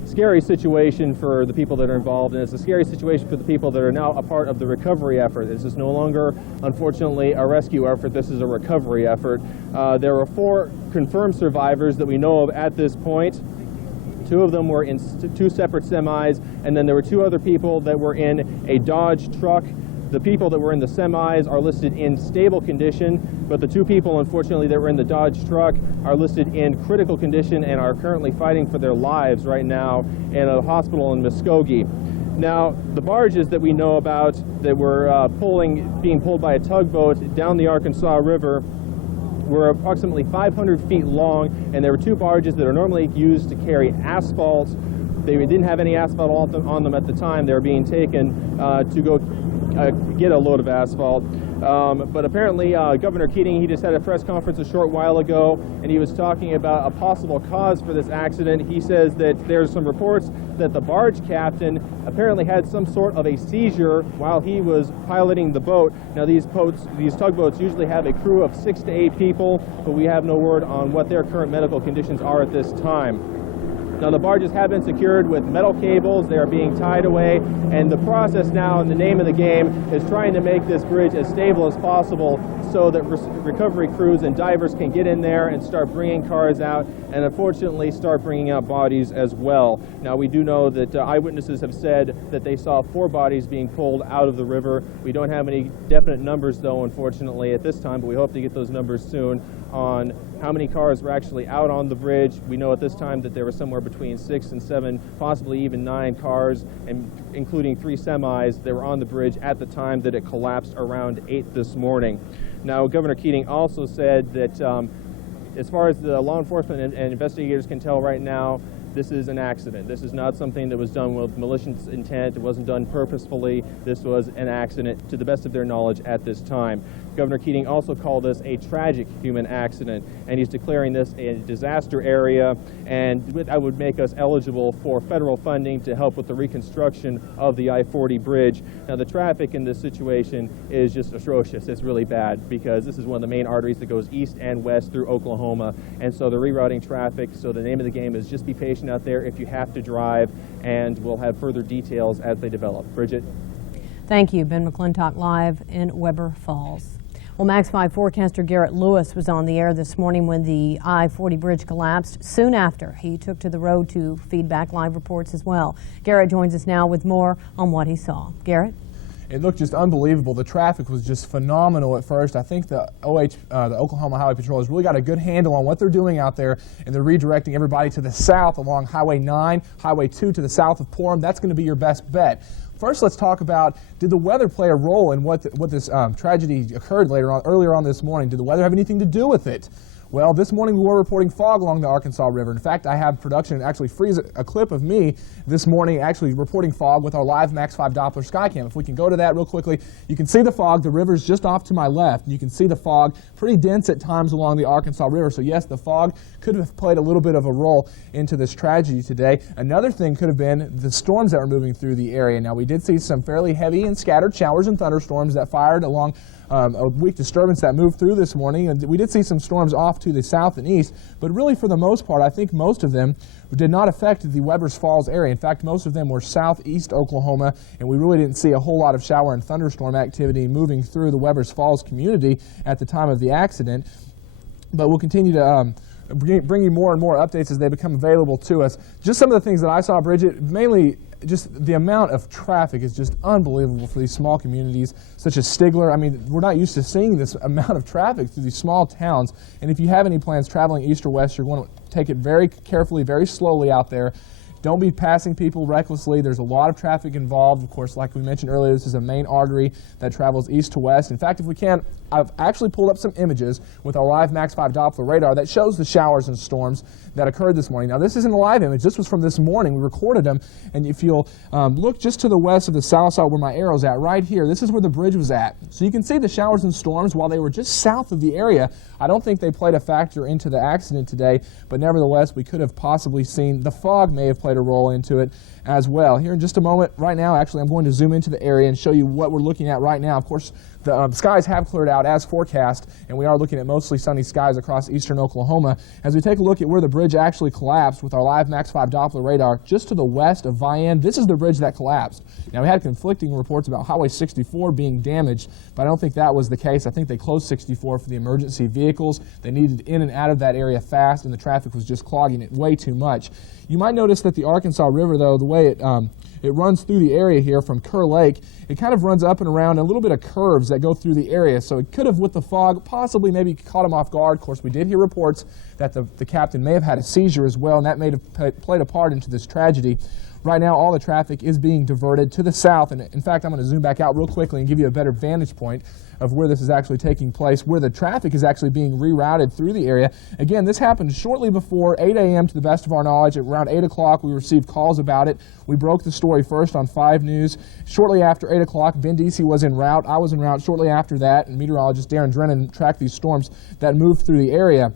scary situation for the people that are involved, and it's a scary situation for the people that are now a part of the recovery effort. This is no longer, unfortunately, a rescue effort. This is a recovery effort. There are 4 confirmed survivors that we know of at this point. 2 of them were in 2 separate semis, and then there were 2 other people that were in a Dodge truck. The people that were in the semis are listed in stable condition, but the 2 people, unfortunately, that were in the Dodge truck are listed in critical condition and are currently fighting for their lives right now in a hospital in Muskogee. Now, the barges that we know about that were being pulled by a tugboat down the Arkansas River were approximately 500 feet long, and there were 2 barges that are normally used to carry asphalt. They didn't have any asphalt on them at the time. They were being taken to go get a load of asphalt. But apparently Governor Keating, he just had a press conference a short while ago, and he was talking about a possible cause for this accident. He says that there's some reports that the barge captain apparently had some sort of a seizure while he was piloting the boat. Now these tugboats usually have a crew of 6 to 8 people, but we have no word on what their current medical conditions are at this time. Now the barges have been secured with metal cables. They are being tied away, and the process now, and the name of the game, is trying to make this bridge as stable as possible so that recovery crews and divers can get in there and start bringing cars out, and unfortunately start bringing out bodies as well. Now we do know that eyewitnesses have said that they saw 4 bodies being pulled out of the river. We don't have any definite numbers though, unfortunately, at this time, but we hope to get those numbers soon on how many cars were actually out on the bridge. We know at this time that there were somewhere between 6 and 7, possibly even 9 cars, and including 3 semis that were on the bridge at the time that it collapsed around 8 this morning. Now, Governor Keating also said that as far as the law enforcement and investigators can tell right now, this is an accident. This is not something that was done with malicious intent. It wasn't done purposefully. This was an accident to the best of their knowledge at this time. Governor Keating also called this a tragic human accident, and he's declaring this a disaster area, and that would make us eligible for federal funding to help with the reconstruction of the I-40 bridge. Now, the traffic in this situation is just atrocious. It's really bad because this is one of the main arteries that goes east and west through Oklahoma, and so they're rerouting traffic. So the name of the game is just be patient out there if you have to drive, and we'll have further details as they develop. Bridget? Thank you. Ben McClintock live in Weber Falls. Well, Max 5 forecaster Garrett Lewis was on the air this morning when the I-40 bridge collapsed. Soon after, he took to the road to feed back live reports as well. Garrett joins us now with more on what he saw. Garrett? It looked just unbelievable. The traffic was just phenomenal at first. I think the Oklahoma Highway Patrol has really got a good handle on what they're doing out there, and they're redirecting everybody to the south along Highway 9, Highway 2 to the south of Porham. That's going to be your best bet. First, let's talk about, did the weather play a role in what this tragedy occurred earlier on this morning? Did the weather have anything to do with it? Well, this morning we were reporting fog along the Arkansas River. In fact, I have production actually freeze a clip of me this morning actually reporting fog with our live Max 5 Doppler Skycam. If we can go to that real quickly, you can see the fog. The river's just off to my left. You can see the fog pretty dense at times along the Arkansas River. So yes, the fog could have played a little bit of a role into this tragedy today. Another thing could have been the storms that were moving through the area. Now, we did see some fairly heavy and scattered showers and thunderstorms that fired along a weak disturbance that moved through this morning. And we did see some storms off to the south and east, but really for the most part, I think most of them did not affect the Weber's Falls area. In fact, most of them were southeast Oklahoma, and we really didn't see a whole lot of shower and thunderstorm activity moving through the Weber's Falls community at the time of the accident. But we'll continue to bring you more and more updates as they become available to us. Just some of the things that I saw, Bridget, mainly just the amount of traffic is just unbelievable for these small communities such as Stigler. I mean, we're not used to seeing this amount of traffic through these small towns. And if you have any plans traveling east or west, you're going to take it very carefully, very slowly out there. Don't be passing people recklessly. There's a lot of traffic involved. Of course, like we mentioned earlier, this is a main artery that travels east to west. In fact, if we can, I've actually pulled up some images with our live Max 5 Doppler radar that shows the showers and storms that occurred this morning. Now, this isn't a live image. This was from this morning. We recorded them. And if you'll look just to the west of the south side where my arrow's at, right here, this is where the bridge was at. So you can see the showers and storms while they were just south of the area. I don't think they played a factor into the accident today, but nevertheless, we could have possibly seen the fog may have played a role into it as well. Here in just a moment, right now, actually, I'm going to zoom into the area and show you what we're looking at right now. Of course, the skies have cleared out as forecast, and we are looking at mostly sunny skies across eastern Oklahoma. As we take a look at where the bridge actually collapsed with our live Max 5 Doppler radar, just to the west of Vian, this is the bridge that collapsed. Now, we had conflicting reports about Highway 64 being damaged, but I don't think that was the case. I think they closed 64 for the emergency vehicles. They needed in and out of that area fast, and the traffic was just clogging it way too much. You might notice that the Arkansas River, though, the way it runs through the area here from Kerr Lake, it kind of runs up and around a little bit of curves that go through the area. So it could have, with the fog, possibly maybe caught him off guard. Of course, we did hear reports that the captain may have had a seizure as well, and that may have played a part into this tragedy. Right now, all the traffic is being diverted to the south, and in fact, I'm going to zoom back out real quickly and give you a better vantage point of where this is actually taking place, where the traffic is actually being rerouted through the area. Again, this happened shortly before 8 a.m. to the best of our knowledge. At around 8 o'clock, we received calls about it. We broke the story first on 5 News. Shortly after 8 o'clock, Ben Deasy was en route. I was en route shortly after that, and meteorologist Darren Drennan tracked these storms that moved through the area.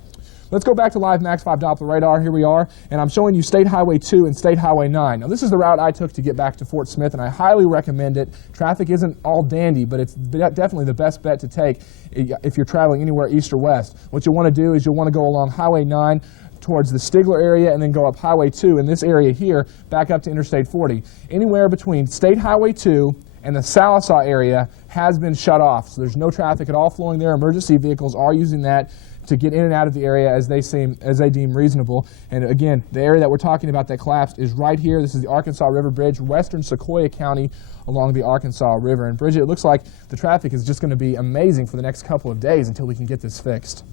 Let's go back to live Max 5 Doppler radar. Here we are, and I'm showing you State Highway 2 and State Highway 9. Now, this is the route I took to get back to Fort Smith, and I highly recommend it. Traffic isn't all dandy, but it's definitely the best bet to take if you're traveling anywhere east or west. What you'll want to do is you'll want to go along Highway 9 towards the Stigler area and then go up Highway 2 in this area here, back up to Interstate 40. Anywhere between State Highway 2 and the Sallisaw area has been shut off, so there's no traffic at all flowing there. Emergency vehicles are using that to get in and out of the area as they deem reasonable. And again, the area that we're talking about that collapsed is right here. This is the Arkansas River Bridge, western Sequoia County along the Arkansas River. And Bridget, it looks like the traffic is just going to be amazing for the next couple of days until we can get this fixed.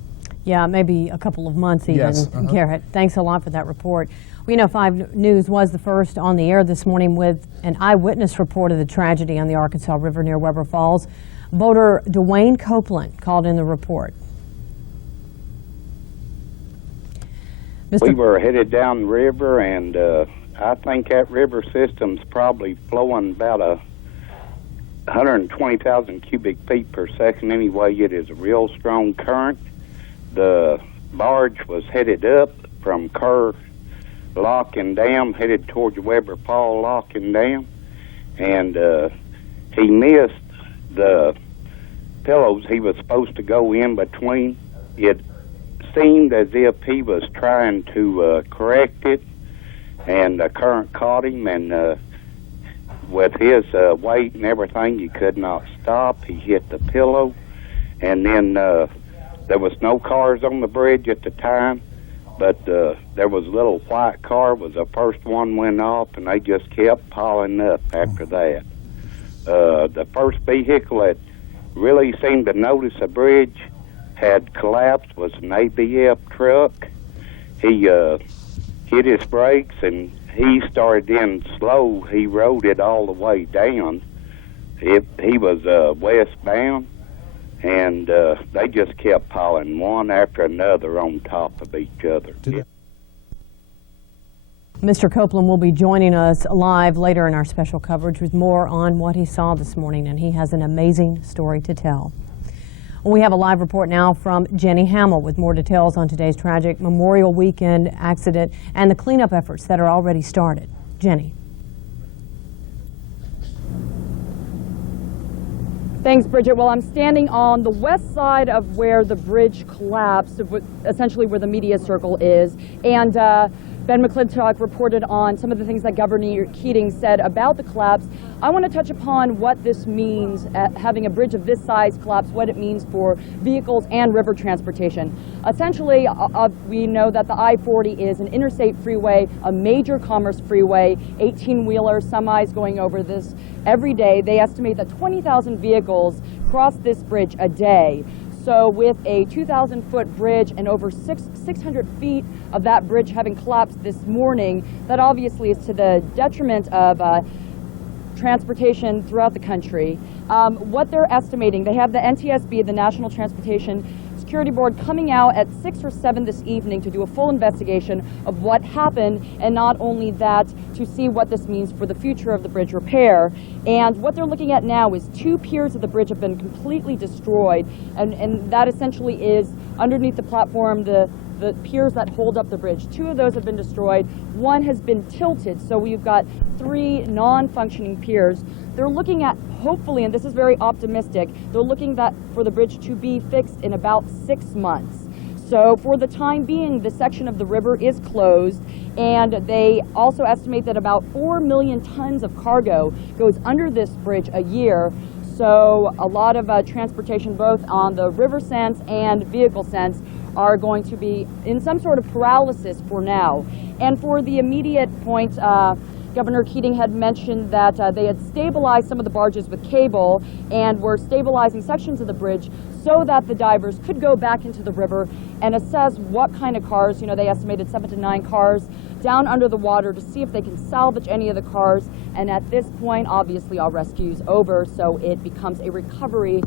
Yeah, maybe a couple of months even. Yes. Garrett, thanks a lot for that report. We know 5 News was the first on the air this morning with an eyewitness report of the tragedy on the Arkansas River near Weber Falls. Boater Dwayne Copeland called in the report. We were headed down the river, and I think that river system's probably flowing about 120,000 cubic feet per second anyway. It is a real strong current. The barge was headed up from Kerr Lock and Dam, headed towards the Weber Fall Lock and Dam, and he missed the pillows he was supposed to go in between. It seemed as if he was trying to correct it, and the current caught him, and with his weight and everything, he could not stop. He hit the pillow, and then there was no cars on the bridge at the time, but there was a little white car, was the first one went off, and they just kept piling up after that. The first vehicle that really seemed to notice a bridge had collapsed was an ABF truck. He hit his brakes, and he started in slow. He rode it all the way down. He was westbound, and they just kept piling one after another on top of each other. Mr. Copeland will be joining us live later in our special coverage with more on what he saw this morning, and he has an amazing story to tell. We have a live report now from Jenny Hamill with more details on today's tragic Memorial Weekend accident and the cleanup efforts that are already started. Jenny. Thanks, Bridget. Well, I'm standing on the west side of where the bridge collapsed, essentially where the media circle is, and Ben McClintock reported on some of the things that Governor Keating said about the collapse. I want to touch upon what this means, having a bridge of this size collapse, what it means for vehicles and river transportation. Essentially, we know that the I-40 is an interstate freeway, a major commerce freeway, 18-wheeler semis going over this every day. They estimate that 20,000 vehicles cross this bridge a day. So with a 2,000-foot bridge and over 600 feet of that bridge having collapsed this morning, that obviously is to the detriment of transportation throughout the country. What they're estimating, they have the NTSB, the National Transportation Security Board, coming out at 6 or 7 this evening to do a full investigation of what happened, and not only that, to see what this means for the future of the bridge repair. And what they're looking at now is 2 piers of the bridge have been completely destroyed, and that essentially is underneath the platform, the piers that hold up the bridge. 2 of those have been destroyed. 1 has been tilted, so we've got 3 non-functioning piers. They're looking at, hopefully, and this is very optimistic, they're looking for the bridge to be fixed in about 6 months. So for the time being, this section of the river is closed, and they also estimate that about 4 million tons of cargo goes under this bridge a year. So a lot of transportation, both on the river sense and vehicle sense, are going to be in some sort of paralysis for now. And for the immediate point, Governor Keating had mentioned that they had stabilized some of the barges with cable and were stabilizing sections of the bridge so that the divers could go back into the river and assess what kind of cars, they estimated 7 to 9 cars down under the water to see if they can salvage any of the cars. And at this point, obviously, all rescue's over, so it becomes a recovery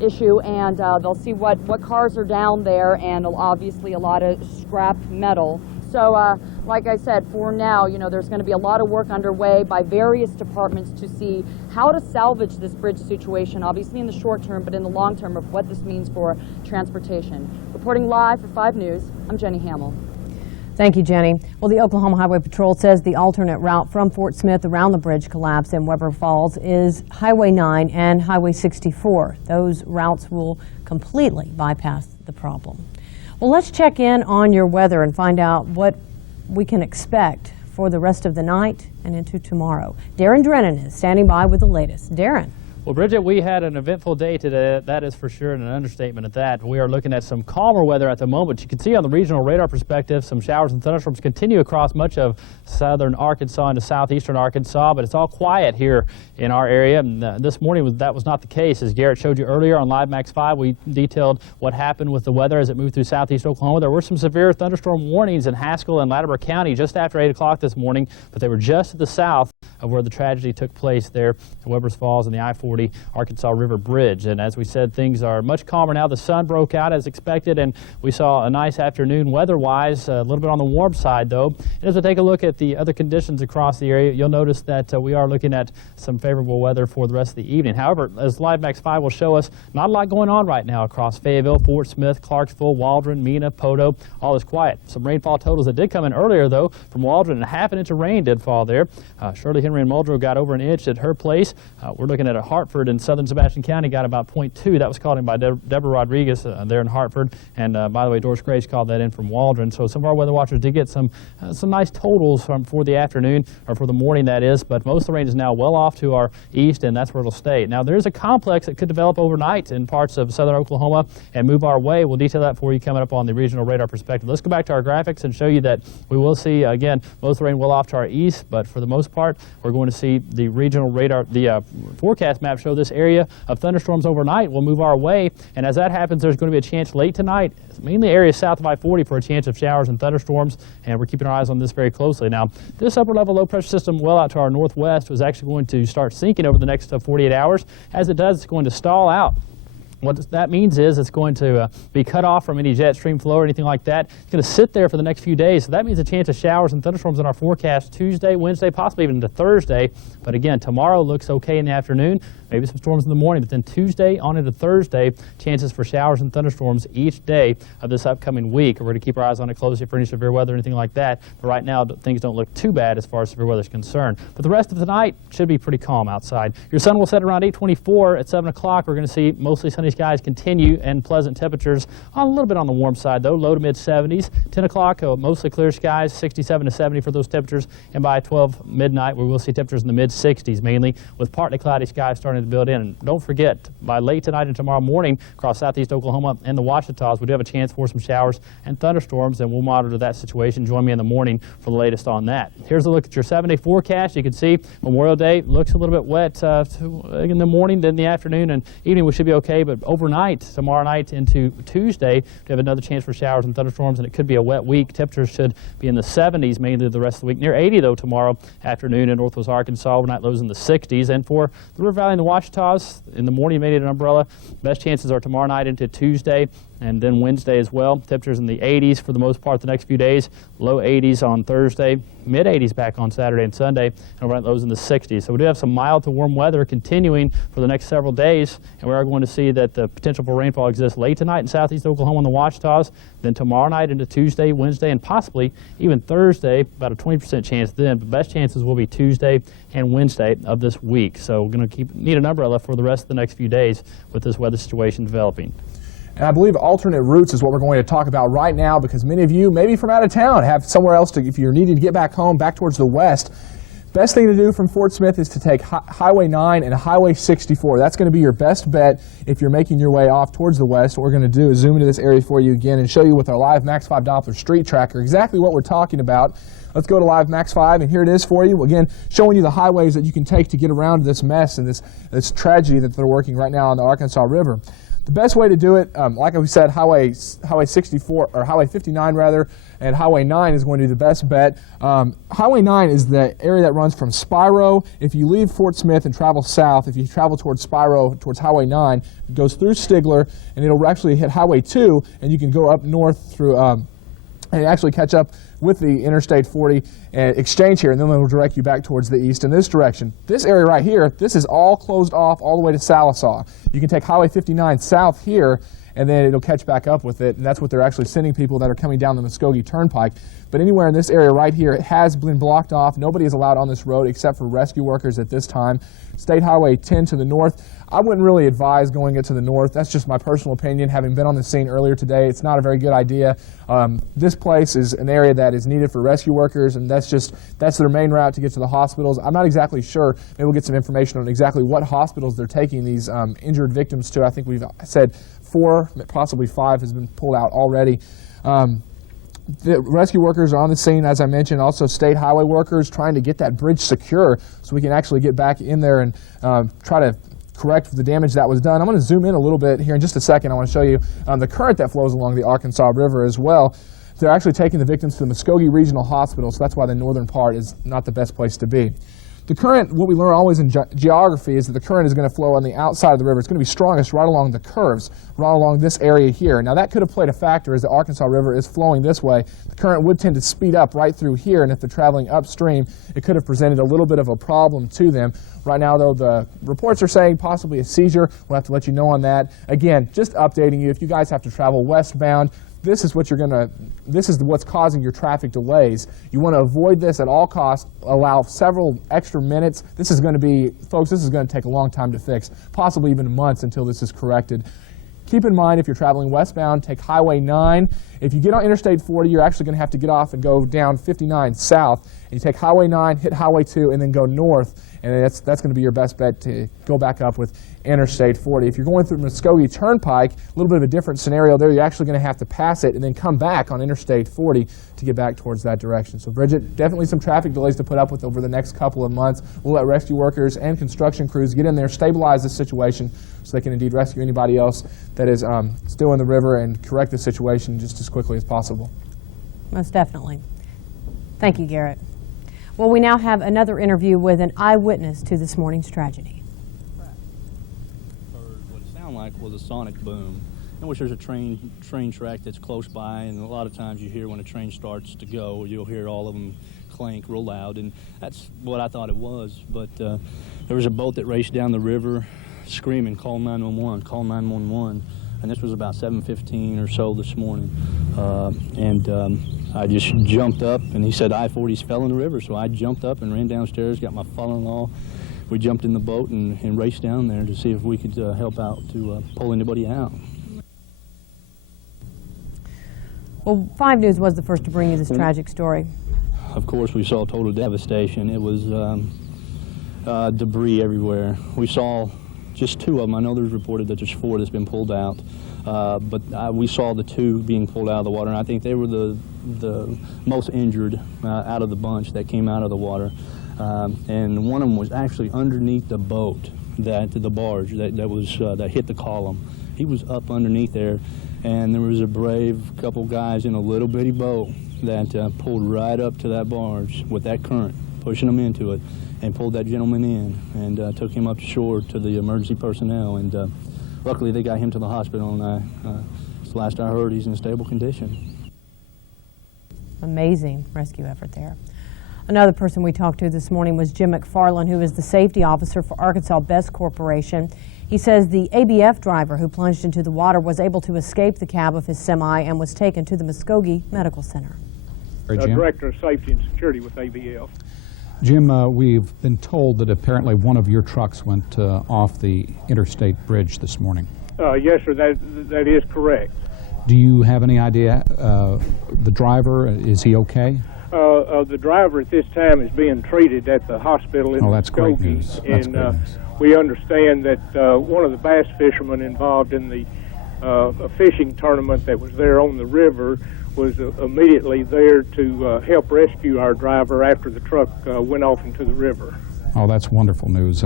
issue, and they'll see what cars are down there, and obviously a lot of scrap metal. So like I said, for now, there's going to be a lot of work underway by various departments to see how to salvage this bridge situation, obviously in the short term, but in the long term of what this means for transportation. Reporting live for 5 News, I'm Jenny Hamill. Thank you, Jenny. Well, the Oklahoma Highway Patrol says the alternate route from Fort Smith around the bridge collapse in Weber Falls is Highway 9 and Highway 64. Those routes will completely bypass the problem. Well, let's check in on your weather and find out what we can expect for the rest of the night and into tomorrow. Darren Drennan is standing by with the latest. Darren. Well, Bridget, we had an eventful day today. That is for sure, and an understatement at that. We are looking at some calmer weather at the moment. You can see on the regional radar perspective, some showers and thunderstorms continue across much of southern Arkansas into southeastern Arkansas, but it's all quiet here in our area. And this morning, that was not the case. As Garrett showed you earlier on Live Max 5, we detailed what happened with the weather as it moved through southeast Oklahoma. There were some severe thunderstorm warnings in Haskell and Latimer County just after 8 o'clock this morning, but they were just to the south of where the tragedy took place there at Weber's Falls and the I-40 Arkansas River Bridge. And as we said, things are much calmer now. The sun broke out as expected, and we saw a nice afternoon weather-wise, a little bit on the warm side, though. And as we take a look at the other conditions across the area, you'll notice that we are looking at some favorable weather for the rest of the evening. However, as Live Max 5 will show us, not a lot going on right now across Fayetteville, Fort Smith, Clarksville, Waldron, Mena, Poto. All is quiet. Some rainfall totals that did come in earlier, though, from Waldron, and ½ an inch of rain did fall there. Shirley, Henry, and Muldrow got over an inch at her place. We're looking at Hartford and southern Sebastian County got about 0.2. That was called in by Deborah Rodriguez there in Hartford. And by the way, Doris Grace called that in from Waldron. So some of our weather watchers did get some nice totals for the afternoon, or for the morning, that is. But most of the rain is now well off to our east, and that's where it'll stay. Now, there's a complex that could develop overnight in parts of southern Oklahoma and move our way. We'll detail that for you coming up on the regional radar perspective. Let's go back to our graphics and show you that we will see, again, most of the rain well off to our east, but for the most part, we're going to see the regional radar, the forecast map show this area of thunderstorms overnight will move our way. And as that happens, there's going to be a chance late tonight, mainly areas south of I-40, for a chance of showers and thunderstorms, and we're keeping our eyes on this very closely. Now, this upper level low pressure system well out to our northwest was actually going to start sinking over the next 48 hours. As it does, it's going to stall out. What that means is it's going to be cut off from any jet stream flow or anything like that. It's going to sit there for the next few days. So that means a chance of showers and thunderstorms in our forecast Tuesday, Wednesday, possibly even into Thursday. But again, tomorrow looks okay in the afternoon. Maybe some storms in the morning, but then Tuesday on into Thursday, chances for showers and thunderstorms each day of this upcoming week. We're going to keep our eyes on it closely for any severe weather or anything like that. But right now, things don't look too bad as far as severe weather is concerned. But the rest of the night should be pretty calm outside. Your sun will set around 8:24. At 7 o'clock, we're going to see mostly sunny skies continue and pleasant temperatures, a little bit on the warm side, though, low to mid 70s. 10 o'clock, mostly clear skies, 67 to 70 for those temperatures. And by 12 midnight, we will see temperatures in the mid 60s mainly, with partly cloudy skies starting to build in. And don't forget, by late tonight and tomorrow morning, across southeast Oklahoma and the Ouachitas, we do have a chance for some showers and thunderstorms, and we'll monitor that situation. Join me in the morning for the latest on that. Here's a look at your 7-day forecast. You can see Memorial Day looks a little bit wet in the morning, then the afternoon and evening we should be okay, but overnight, tomorrow night into Tuesday, we have another chance for showers and thunderstorms, and it could be a wet week. Temperatures should be in the 70s mainly the rest of the week. Near 80, though, tomorrow afternoon in northwest Arkansas. Overnight lows in the 60s. And for the River Valley and the Ouachitas, in the morning, you may need an umbrella. Best chances are tomorrow night into Tuesday and then Wednesday as well. Temperatures in the 80s for the most part the next few days. Low 80s on Thursday, mid 80s back on Saturday and Sunday, and overnight lows in the 60s. So we do have some mild to warm weather continuing for the next several days, and we are going to see that the potential for rainfall exists late tonight in southeast Oklahoma and the Ouachitas, then tomorrow night into Tuesday, Wednesday, and possibly even Thursday, about a 20% chance then, but best chances will be Tuesday and Wednesday of this week. So we're going to need an umbrella for the rest of the next few days with this weather situation developing. And I believe alternate routes is what we're going to talk about right now, because many of you, maybe from out of town, have somewhere else to, if you're needing to get back home, back towards the west. Best thing to do from Fort Smith is to take Highway 9 and Highway 64. That's going to be your best bet if you're making your way off towards the west. What we're going to do is zoom into this area for you again and show you with our live Max 5 Doppler street tracker exactly what we're talking about. Let's go to live Max 5, and here it is for you. Again, showing you the highways that you can take to get around this mess and this tragedy that they're working right now on the Arkansas River. The best way to do it, like we said, Highway 64, or Highway 59 rather, and Highway 9 is going to be the best bet. Highway 9 is the area that runs from Spiro. If you leave Fort Smith and travel south, if you travel towards Spiro, towards Highway 9, it goes through Stigler, and it'll actually hit Highway 2, and you can go up north through, and actually catch up with the Interstate 40 and exchange here, and then it'll direct you back towards the east in this direction. This area right here, this is all closed off all the way to Salisaw. You can take Highway 59 south here, and then it'll catch back up with it, and that's what they're actually sending people that are coming down the Muskogee Turnpike. But anywhere in this area right here, it has been blocked off. Nobody is allowed on this road except for rescue workers at this time. State Highway 10 to the north, I wouldn't really advise going it to the north. That's just my personal opinion. Having been on the scene earlier today, it's not a very good idea. This place is an area that is needed for rescue workers, and that's their main route to get to the hospitals. I'm not exactly sure. Maybe we'll get some information on exactly what hospitals they're taking these injured victims to. I think we've said 4, possibly 5 has been pulled out already. The rescue workers are on the scene, as I mentioned, also state highway workers trying to get that bridge secure so we can actually get back in there and try to correct the damage that was done. I'm going to zoom in a little bit here in just a second. I want to show you the current that flows along the Arkansas River as well. They're actually taking the victims to the Muskogee Regional Hospital, so that's why the northern part is not the best place to be. The current, what we learn always in geography, is that the current is going to flow on the outside of the river. It's going to be strongest right along the curves, right along this area here. Now that could have played a factor as the Arkansas River is flowing this way. The current would tend to speed up right through here, and if they're traveling upstream, it could have presented a little bit of a problem to them. Right now, though, the reports are saying possibly a seizure. We'll have to let you know on that. Again, just updating you, if you guys have to travel westbound, this is what's causing your traffic delays. You want to avoid this at all costs, allow several extra minutes. This is going to be, folks, this is going to take a long time to fix, possibly even months until this is corrected. Keep in mind, if you're traveling westbound, take Highway 9. If you get on Interstate 40, you're actually going to have to get off and go down 59 south. And you take Highway 9, hit Highway 2, and then go north. And that's going to be your best bet to go back up with Interstate 40. If you're going through Muskogee Turnpike, a little bit of a different scenario there. You're actually going to have to pass it and then come back on Interstate 40 to get back towards that direction. So, Bridget, definitely some traffic delays to put up with over the next couple of months. We'll let rescue workers and construction crews get in there, stabilize the situation so they can indeed rescue anybody else that is still in the river and correct the situation just as quickly as possible. Most definitely. Thank you, Garrett. Well, we now have another interview with an eyewitness to this morning's tragedy. Heard what it sounded like was a sonic boom, in which there's a train track that's close by, and a lot of times you hear when a train starts to go, you'll hear all of them clank real loud, and that's what I thought it was. But there was a boat that raced down the river screaming, "Call 911, call 911." And this was about 7:15 or so this morning. I just jumped up, and he said I-40's fell in the river. So I jumped up and ran downstairs, got my father-in-law. We jumped in the boat and raced down there to see if we could help out to pull anybody out. Well, 5 News was the first to bring you this tragic story. Of course, we saw total devastation. It was debris everywhere. We saw just 2 of them. I know there's reported that there's 4 that's been pulled out, but we saw the 2 being pulled out of the water, and I think they were the most injured out of the bunch that came out of the water. And one of them was actually underneath the boat, the barge that hit the column. He was up underneath there, and there was a brave couple guys in a little bitty boat that pulled right up to that barge with that current, pushing them into it, and pulled that gentleman in and took him up to shore to the emergency personnel. And luckily they got him to the hospital, and last I heard, he's in stable condition. Amazing rescue effort there. Another person we talked to this morning was Jim McFarland, who is the safety officer for Arkansas Best Corporation. He says the ABF driver who plunged into the water was able to escape the cab of his semi and was taken to the Muskogee Medical Center. Director of Safety and Security with ABF. Jim, we've been told that apparently one of your trucks went off the interstate bridge this morning. Yes, sir, that is correct. Do you have any idea, the driver, is he okay? The driver at this time is being treated at the hospital in that's great Muskogee, news. That's and great news. we understand that one of the bass fishermen involved in the a fishing tournament that was there on the river was immediately there to help rescue our driver after the truck went off into the river. Oh, that's wonderful news.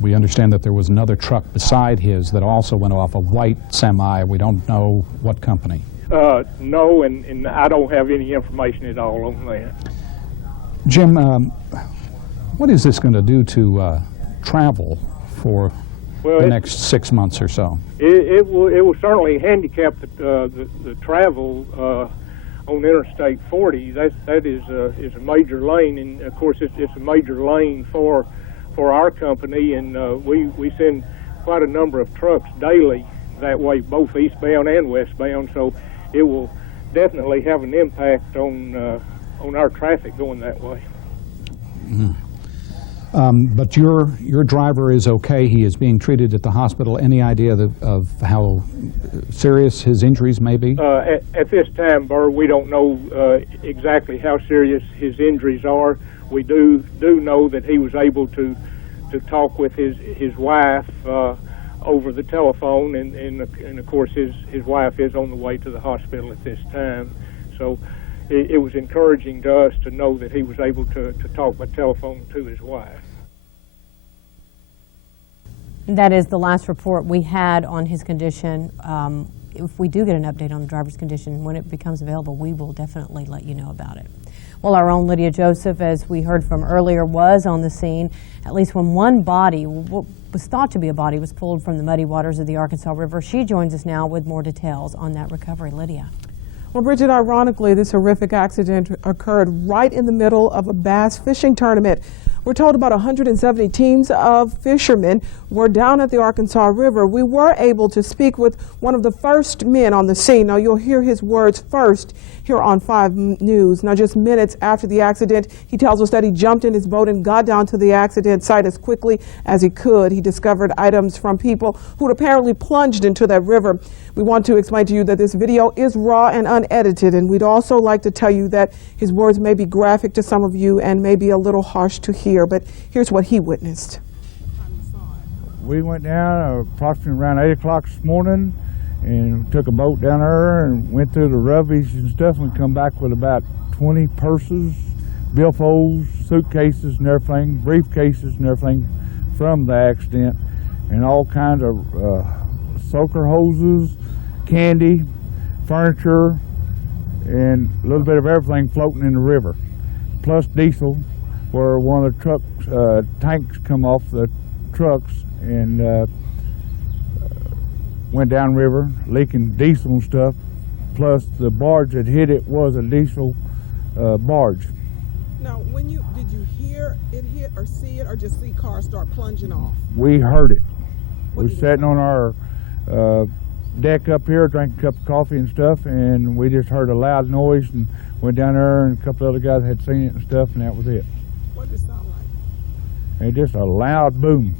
We understand that there was another truck beside his that also went off, a white semi. We don't know what company. No, and I don't have any information at all on that. Jim, what is this going to do to travel for the next 6 months or so? It will certainly handicap the travel on Interstate 40. That is a major lane, and of course it's a major lane for our company, and we send quite a number of trucks daily that way, both eastbound and westbound. So it will definitely have an impact on our traffic going that way. Mm-hmm. But your driver is okay. He is being treated at the hospital. Any idea of how serious his injuries may be? At this time, Burr, we don't know exactly how serious his injuries are. We do know that he was able to talk with his wife over the telephone, and of course his wife is on the way to the hospital at this time. So it was encouraging to us to know that he was able to talk by telephone to his wife. That is the last report we had on his condition. If we do get an update on the driver's condition, when it becomes available, we will definitely let you know about it. Well, our own Lydia Joseph, as we heard from earlier, was on the scene, at least when one body, what was thought to be a body, was pulled from the muddy waters of the Arkansas River. She joins us now with more details on that recovery. Lydia. Well, Bridget, ironically, this horrific accident occurred right in the middle of a bass fishing tournament. We're told about 170 teams of fishermen were down at the Arkansas River. We were able to speak with one of the first men on the scene. Now, you'll hear his words first here on 5 News. Now, just minutes after the accident, he tells us that he jumped in his boat and got down to the accident site as quickly as he could. He discovered items from people who had apparently plunged into that river. We want to explain to you that this video is raw and unedited, and we'd also like to tell you that his words may be graphic to some of you and may be a little harsh to hear, but here's what he witnessed. We went down approximately around 8 o'clock this morning and took a boat down there and went through the rubbish and stuff, and come back with about 20 purses, billfolds, suitcases and everything, briefcases and everything from the accident, and all kinds of soaker hoses, candy, furniture, and a little bit of everything floating in the river, plus diesel, where one of the trucks tanks come off the trucks and went downriver, leaking diesel and stuff. Plus the barge that hit it was a diesel barge. Now, did you hear it hit or see it, or just see cars start plunging off? We heard it. We were sitting on our deck up here, drank a cup of coffee and stuff, and we just heard a loud noise and went down there, and a couple other guys had seen it and stuff, and that was it. What did it sound like? And just a loud boom.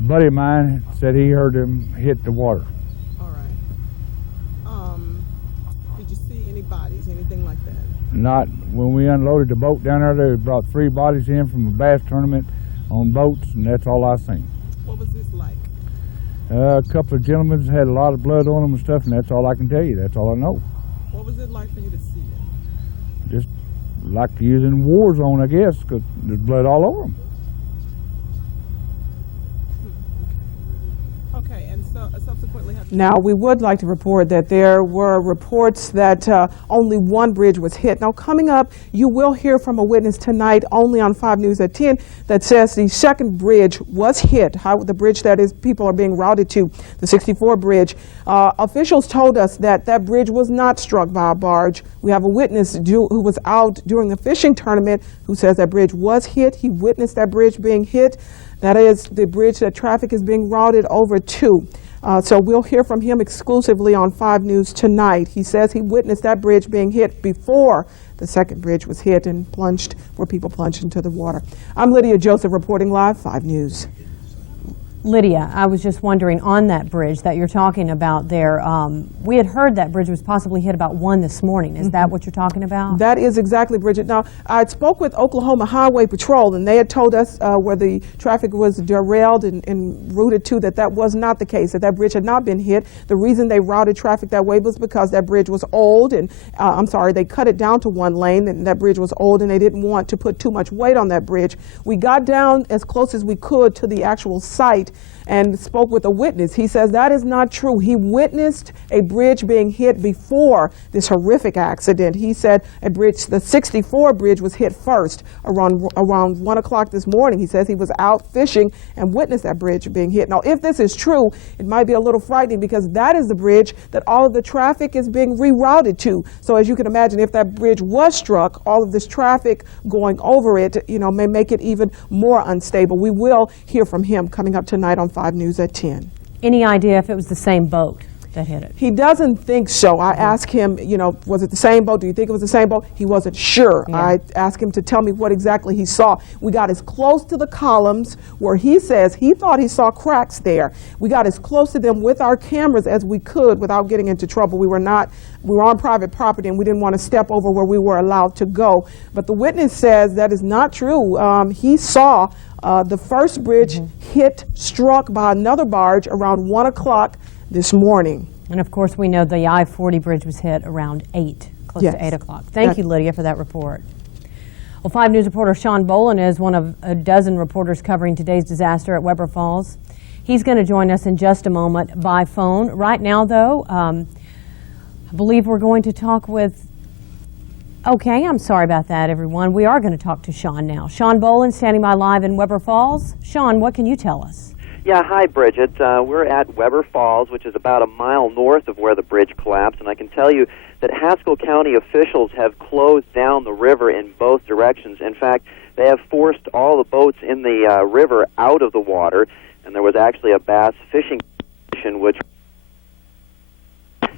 A buddy of mine said he heard him hit the water. All right. Did you see any bodies, anything like that? Not when we unloaded the boat down there. They brought 3 bodies in from a bass tournament on boats, and that's all I seen. What was this like? A couple of gentlemen had a lot of blood on them and stuff, and that's all I can tell you. That's all I know. What was it like for you to see it? Just like using a war zone, I guess, because there's blood all over them. Okay, and so subsequently... Now, we would like to report that there were reports that only one bridge was hit. Now, coming up, you will hear from a witness tonight only on 5 News at 10 that says the second bridge was hit, the bridge that is people are being routed to, the 64 bridge. Officials told us that that bridge was not struck by a barge. We have a witness who was out during the fishing tournament who says that bridge was hit. He witnessed that bridge being hit. That is the bridge that traffic is being routed over to. So we'll hear from him exclusively on 5 News tonight. He says he witnessed that bridge being hit before the second bridge was hit and plunged, where people plunged into the water. I'm Lydia Joseph reporting live, 5 News. Lydia, I was just wondering, on that bridge that you're talking about there, we had heard that bridge was possibly hit about 1 this morning. Is that what you're talking about? That is exactly, Bridget. Now, I spoke with Oklahoma Highway Patrol, and they had told us where the traffic was derailed and routed to that was not the case, that bridge had not been hit. The reason they routed traffic that way was because that bridge was old, and they cut it down to 1 lane, and that bridge was old, and they didn't want to put too much weight on that bridge. We got down as close as we could to the actual site and spoke with a witness. He says that is not true. He witnessed a bridge being hit before this horrific accident. He said the 64 bridge was hit first around 1 o'clock this morning. He says he was out fishing and witnessed that bridge being hit. Now, if this is true, it might be a little frightening because that is the bridge that all of the traffic is being rerouted to. So as you can imagine, if that bridge was struck, all of this traffic going over it, may make it even more unstable. We will hear from him coming up tonight on 5 News at 10. Any idea if it was the same boat that hit it? He doesn't think so. I asked him, was it the same boat? Do you think it was the same boat? He wasn't sure. Yeah. I asked him to tell me what exactly he saw. We got as close to the columns where he says he thought he saw cracks there. We got as close to them with our cameras as we could without getting into trouble. We were on private property and we didn't want to step over where we were allowed to go. But the witness says that is not true. He saw the first bridge struck by another barge around 1 o'clock this morning. And of course, we know the I-40 bridge was hit around 8, close to 8 o'clock. Thank you, Lydia, for that report. Well, 5 News reporter Sean Boland is one of a dozen reporters covering today's disaster at Weber Falls. He's going to join us in just a moment by phone. Right now, though, I believe we're going to talk with... Okay, I'm sorry about that, everyone. We are going to talk to Sean now. Sean Boland standing by live in Weber Falls. Sean, what can you tell us? Yeah, hi, Bridget. We're at Weber Falls, which is about a mile north of where the bridge collapsed, and I can tell you that Haskell County officials have closed down the river in both directions. In fact, they have forced all the boats in the river out of the water, and there was actually a bass fishing expedition which...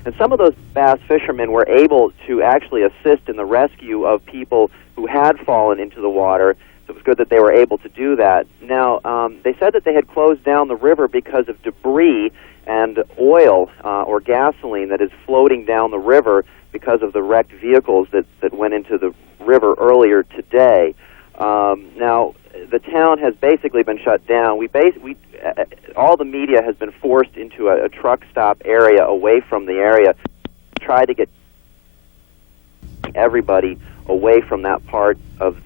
And some of those bass fishermen were able to actually assist in the rescue of people who had fallen into the water. So it was good that they were able to do that. Now, they said that they had closed down the river because of debris and oil or gasoline that is floating down the river because of the wrecked vehicles that went into the river earlier today. Now, the town has basically been shut down. All the media has been forced into a truck stop area away from the area, try to get everybody away from that part of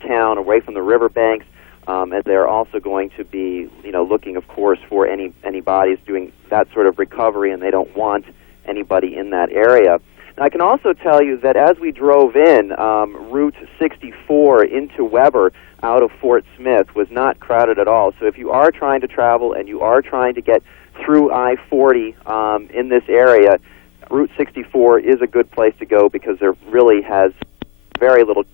town, away from the riverbanks, and they're also going to be, looking, of course, for any bodies doing that sort of recovery, and they don't want anybody in that area. Now, I can also tell you that as we drove in, Route 64 into Weber out of Fort Smith was not crowded at all. So if you are trying to travel and you are trying to get through I-40 in this area, Route 64 is a good place to go because there really has very little.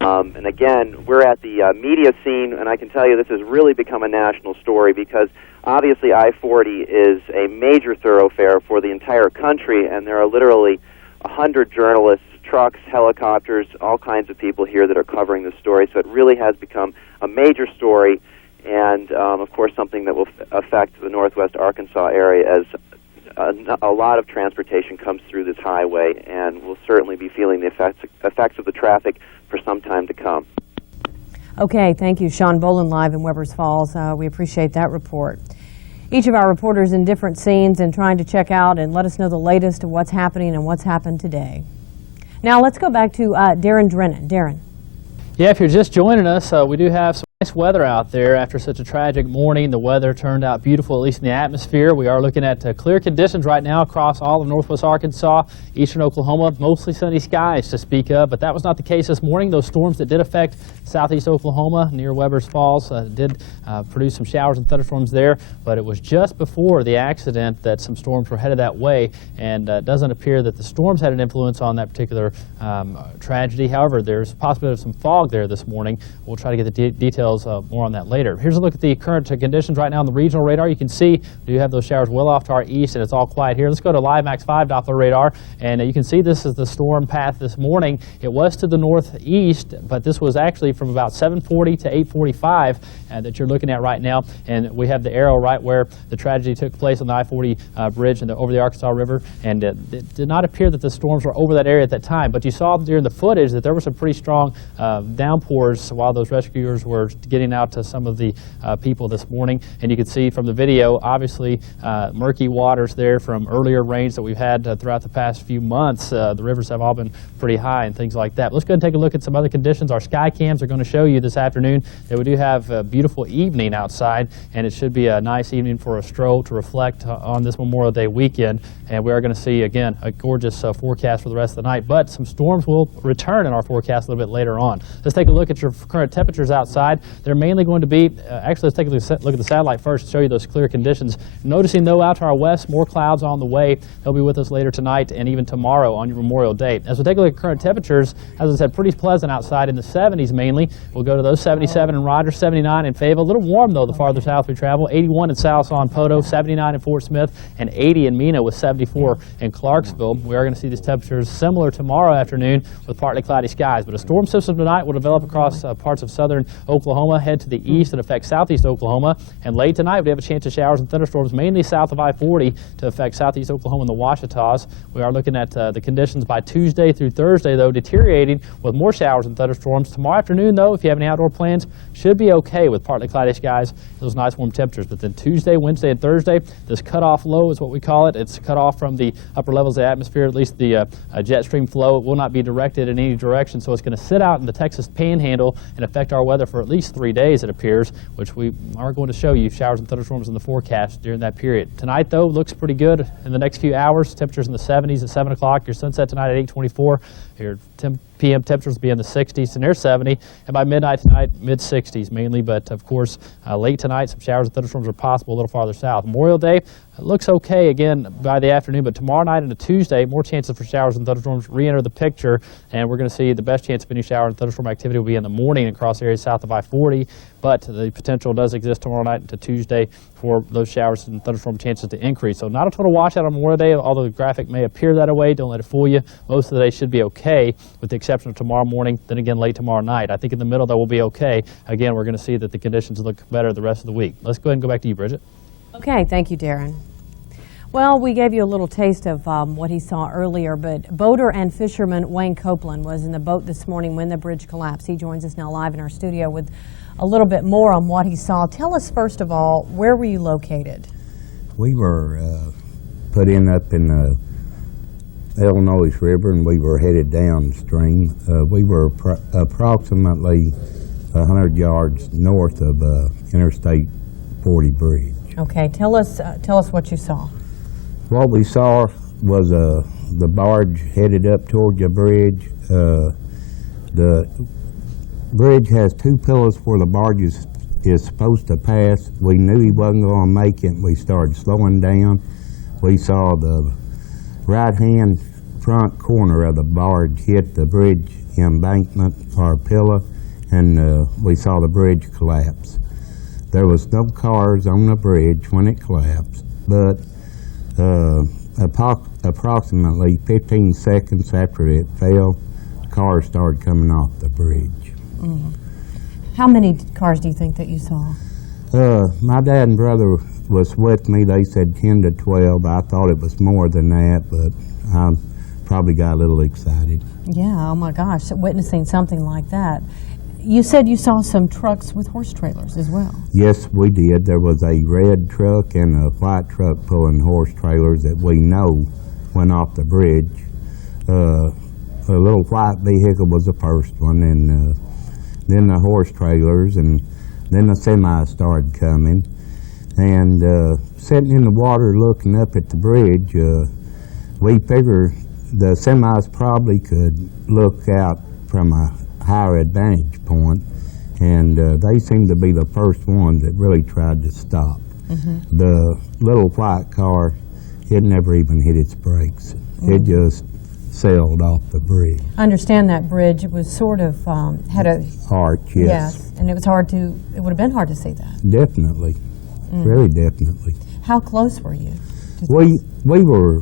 And again, we're at the media scene, and I can tell you this has really become a national story because obviously I-40 is a major thoroughfare for the entire country, and there are literally 100 journalists, trucks, helicopters, all kinds of people here that are covering the story. So it really has become a major story, and of course something that will affect the northwest Arkansas area as a lot of transportation comes through this highway, and we'll certainly be feeling the effects of the traffic for some time to come. Okay, thank you, Sean Boland, live in Weber Falls. We appreciate that report. Each of our reporters in different scenes and trying to check out and let us know the latest of what's happening and what's happened today. Now let's go back to Darren Drennan. Darren. Yeah, if you're just joining us, we do have some nice weather out there after such a tragic morning. The weather turned out beautiful, at least in the atmosphere. We are looking at clear conditions right now across all of northwest Arkansas, eastern Oklahoma, mostly sunny skies to speak of, but that was not the case this morning. Those storms that did affect southeast Oklahoma near Weber's Falls did produce some showers and thunderstorms there, but it was just before the accident that some storms were headed that way, and it doesn't appear that the storms had an influence on that particular tragedy. However, there's a possibility of some fog there this morning. We'll try to get the details details, more on that later. Here's a look at the current conditions right now on the regional radar. You can see we do have those showers well off to our east, and it's all quiet here. Let's go to live Max 5 Doppler radar, and you can see this is the storm path this morning. It was to the northeast, but this was actually from about 7:40 to 8:45 that you're looking at right now, and we have the arrow right where the tragedy took place on the I-40 bridge and over the Arkansas River, and it did not appear that the storms were over that area at that time, but you saw during the footage that there were some pretty strong downpours while those rescuers were getting out to some of the people this morning. And you can see from the video, obviously, murky waters there from earlier rains that we've had throughout the past few months. The rivers have all been pretty high and things like that. Let's go ahead and take a look at some other conditions. Our sky cams are going to show you this afternoon that we do have a beautiful evening outside, and it should be a nice evening for a stroll to reflect on this Memorial Day weekend. And we are going to see, again, a gorgeous forecast for the rest of the night, but some storms will return in our forecast a little bit later on. Let's take a look at your current temperatures outside. They're mainly going to be, actually let's take a look at the satellite first to show you those clear conditions. Noticing though out to our west, more clouds on the way. They'll be with us later tonight and even tomorrow on your Memorial Day. As we take a look at current temperatures, as I said, pretty pleasant outside in the 70s mainly. We'll go to those 77 in Rogers, 79 in Fayetteville. A little warm though the farther south we travel. 81 in South San Poto, 79 in Fort Smith, and 80 in Mena with 74 in Clarksville. We are going to see these temperatures similar tomorrow afternoon with partly cloudy skies, but a storm system tonight will develop across parts of southern Oklahoma, head to the east and affect southeast Oklahoma, and late tonight we have a chance of showers and thunderstorms mainly south of I-40 to affect southeast Oklahoma and the Ouachitas. We are looking at the conditions by Tuesday through Thursday though deteriorating with more showers and thunderstorms. Tomorrow afternoon though, if you have any outdoor plans, should be okay with partly cloudy skies, those nice warm temperatures. But then Tuesday, Wednesday, and Thursday, this cutoff low is what we call it. It's cut off from the upper levels of the atmosphere, at least the jet stream flow. It will not be directed in any direction, so it's going to sit out in the Texas Panhandle and affect our weather for at least 3 days, it appears, which we are going to show you showers and thunderstorms in the forecast during that period. Tonight, though, looks pretty good in the next few hours. Temperatures in the 70s at 7 o'clock. Your sunset tonight at 8:24. Your 10 p.m. temperatures will be in the 60s and near 70, and by midnight tonight, mid-60s mainly, but of course, late tonight, some showers and thunderstorms are possible a little farther south. Memorial Day looks okay again by the afternoon, but tomorrow night into Tuesday, more chances for showers and thunderstorms re-enter the picture, and we're going to see the best chance of any shower and thunderstorm activity will be in the morning across areas south of I-40, but the potential does exist tomorrow night into Tuesday for those showers and thunderstorm chances to increase. So not a total washout on Memorial Day, although the graphic may appear that way. Don't let it fool you. Most of the day should be okay, with the exception of tomorrow morning, then again late tomorrow night. I think in the middle that will be okay. Again, we're going to see that the conditions look better the rest of the week. Let's go ahead and go back to you, Bridget. Okay, thank you, Darren. Well, we gave you a little taste of what he saw earlier, but boater and fisherman Wayne Copeland was in the boat this morning when the bridge collapsed. He joins us now live in our studio with a little bit more on what he saw. Tell us, first of all, where were you located? We were put in up in the Illinois River, and we were headed downstream. We were approximately 100 yards north of Interstate 40 bridge. Okay, tell us what you saw. What we saw was the barge headed up toward the bridge. The bridge has two pillars where the barge is supposed to pass. We knew he wasn't going to make it. We started slowing down. We saw the right-hand front corner of the barge hit the bridge embankment or pillar, and we saw the bridge collapse. There was no cars on the bridge when it collapsed, but approximately 15 seconds after it fell, cars started coming off the bridge. Mm. How many cars do you think that you saw? My dad and brother was with me. They said 10 to 12. I thought it was more than that, but I probably got a little excited. Yeah, oh my gosh, witnessing something like that. You said you saw some trucks with horse trailers as well. Yes, we did. There was a red truck and a white truck pulling horse trailers that we know went off the bridge. A little white vehicle was the first one, and then the horse trailers, and then the semis started coming. And sitting in the water looking up at the bridge, we figured the semis probably could look out from a higher advantage point, and they seemed to be the first ones that really tried to stop. Mm-hmm. The little white car, it never even hit its brakes. Mm-hmm. It just sailed off the bridge. I understand that bridge was sort of had a arch, yes. and it was it would have been hard to see that. Definitely, very definitely. How close were you? We were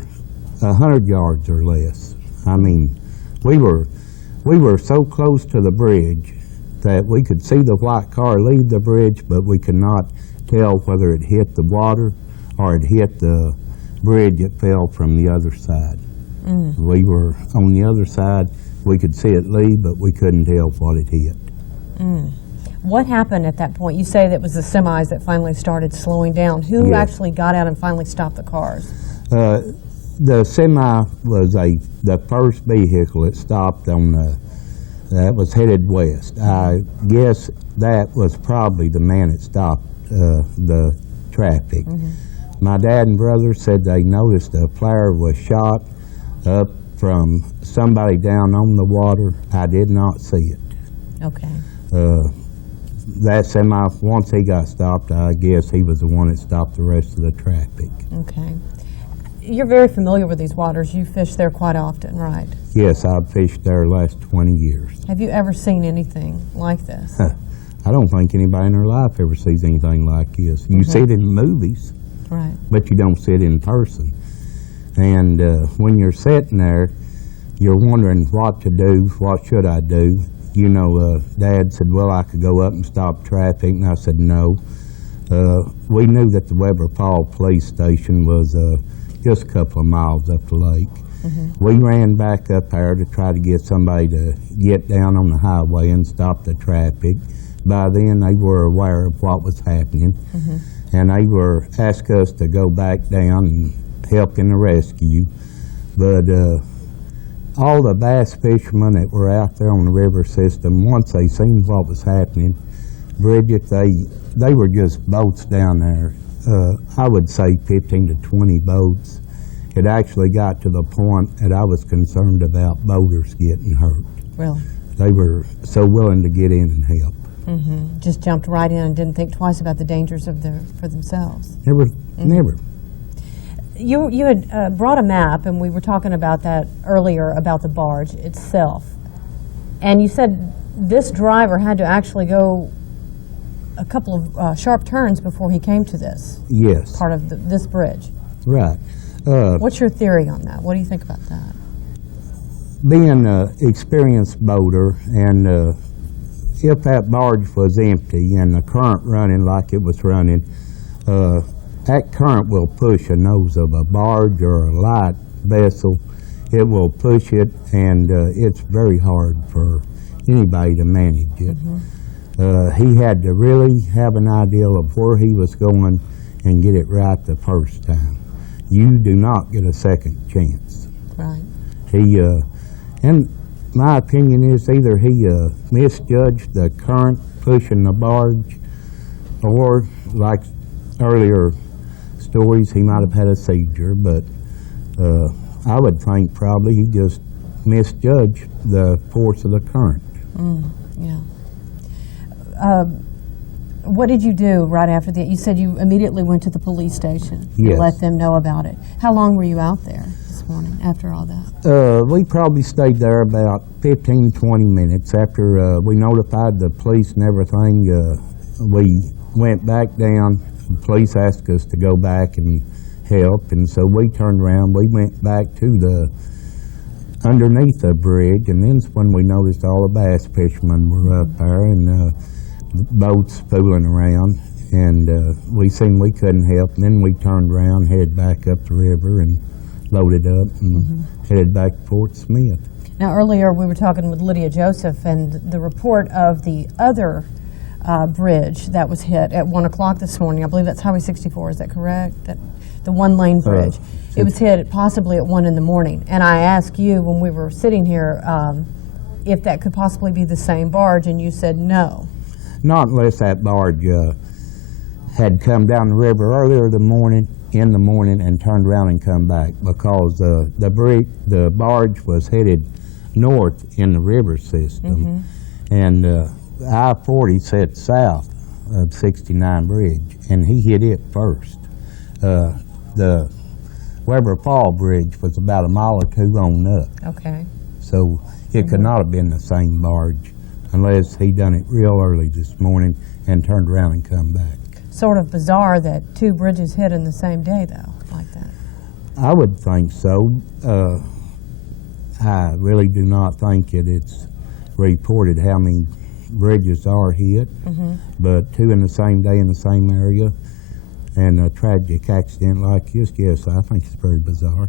100 yards or less. I mean, we were so close to the bridge that we could see the white car leave the bridge, but we could not tell whether it hit the water or it hit the bridge that fell from the other side. We were on the other side. We could see it leave, but we couldn't tell what it hit. What happened at that point? You say that it was the semis that finally started slowing down. Who actually got out and finally stopped the cars? The semi was the first vehicle that stopped on that was headed west. I guess that was probably the man that stopped the traffic. My dad and brother said they noticed a flare was shot up from somebody down on the water. I did not see it. Okay. That semi, once he got stopped, I guess he was the one that stopped the rest of the traffic. Okay. You're very familiar with these waters. You fish there quite often, right? Yes, I've fished there the last 20 years. Have you ever seen anything like this? I don't think anybody in their life ever sees anything like this. You see it in movies, right? But you don't see it in person. And when you're sitting there, you're wondering what to do, what should I do? You know, Dad said, well, I could go up and stop traffic, and I said no. We knew that the Weber Fall police station was just a couple of miles up the lake. We ran back up there to try to get somebody to get down on the highway and stop the traffic. By then, they were aware of what was happening, and they were asking us to go back down and help in the rescue. But all the bass fishermen that were out there on the river system, once they seen what was happening, Bridget, they were just boats down there. I would say 15 to 20 boats. It actually got to the point that I was concerned about boaters getting hurt. Really? They were so willing to get in and help. Just jumped right in and didn't think twice about the dangers for themselves. Never. You had brought a map, and we were talking about that earlier, about the barge itself. And you said this driver had to actually go a couple of sharp turns before he came to this. Yes. Part of this bridge. Right. What's your theory on that? What do you think about that? Being an experienced boater, and if that barge was empty and the current running like it was running, that current will push a nose of a barge or a light vessel. It will push it, and it's very hard for anybody to manage it. He had to really have an idea of where he was going and get it right the first time. You do not get a second chance. Right. He, and my opinion is either he misjudged the current pushing the barge, or like earlier stories, he might have had a seizure, but I would think probably he just misjudged the force of the current. Yeah. What did you do right after that? You said you immediately went to the police station Yes. and let them know about it. How long were you out there this morning after all that? We probably stayed there about 15, 20 minutes. After we notified the police and everything, we went back down. The police asked us to go back and help, and so we turned around. We went back to the underneath the bridge, and then's when we noticed all the bass fishermen were up there and boats fooling around, and we seen we couldn't help, and then we turned around, headed back up the river, and loaded up and headed back to Fort Smith. Now, earlier we were talking with Lydia Joseph, and the report of the other bridge that was hit at 1 o'clock this morning. I believe that's Highway 64. Is that correct? That the one-lane bridge. It was hit possibly at 1 in the morning. And I asked you when we were sitting here if that could possibly be the same barge, and you said no. Not unless that barge had come down the river earlier in the morning, and turned around and come back, because the barge was headed north in the river system, and I-40 set south of 69 Bridge, and he hit it first. The Weber Fall Bridge was about a mile or two on up. Okay. So it could not have been the same barge unless he done it real early this morning and turned around and come back. Sort of bizarre that two bridges hit in the same day, though, like that. I would think so. I really do not think it's reported how many bridges are hit, but two in the same day in the same area, and a tragic accident like this, yes, I think it's very bizarre.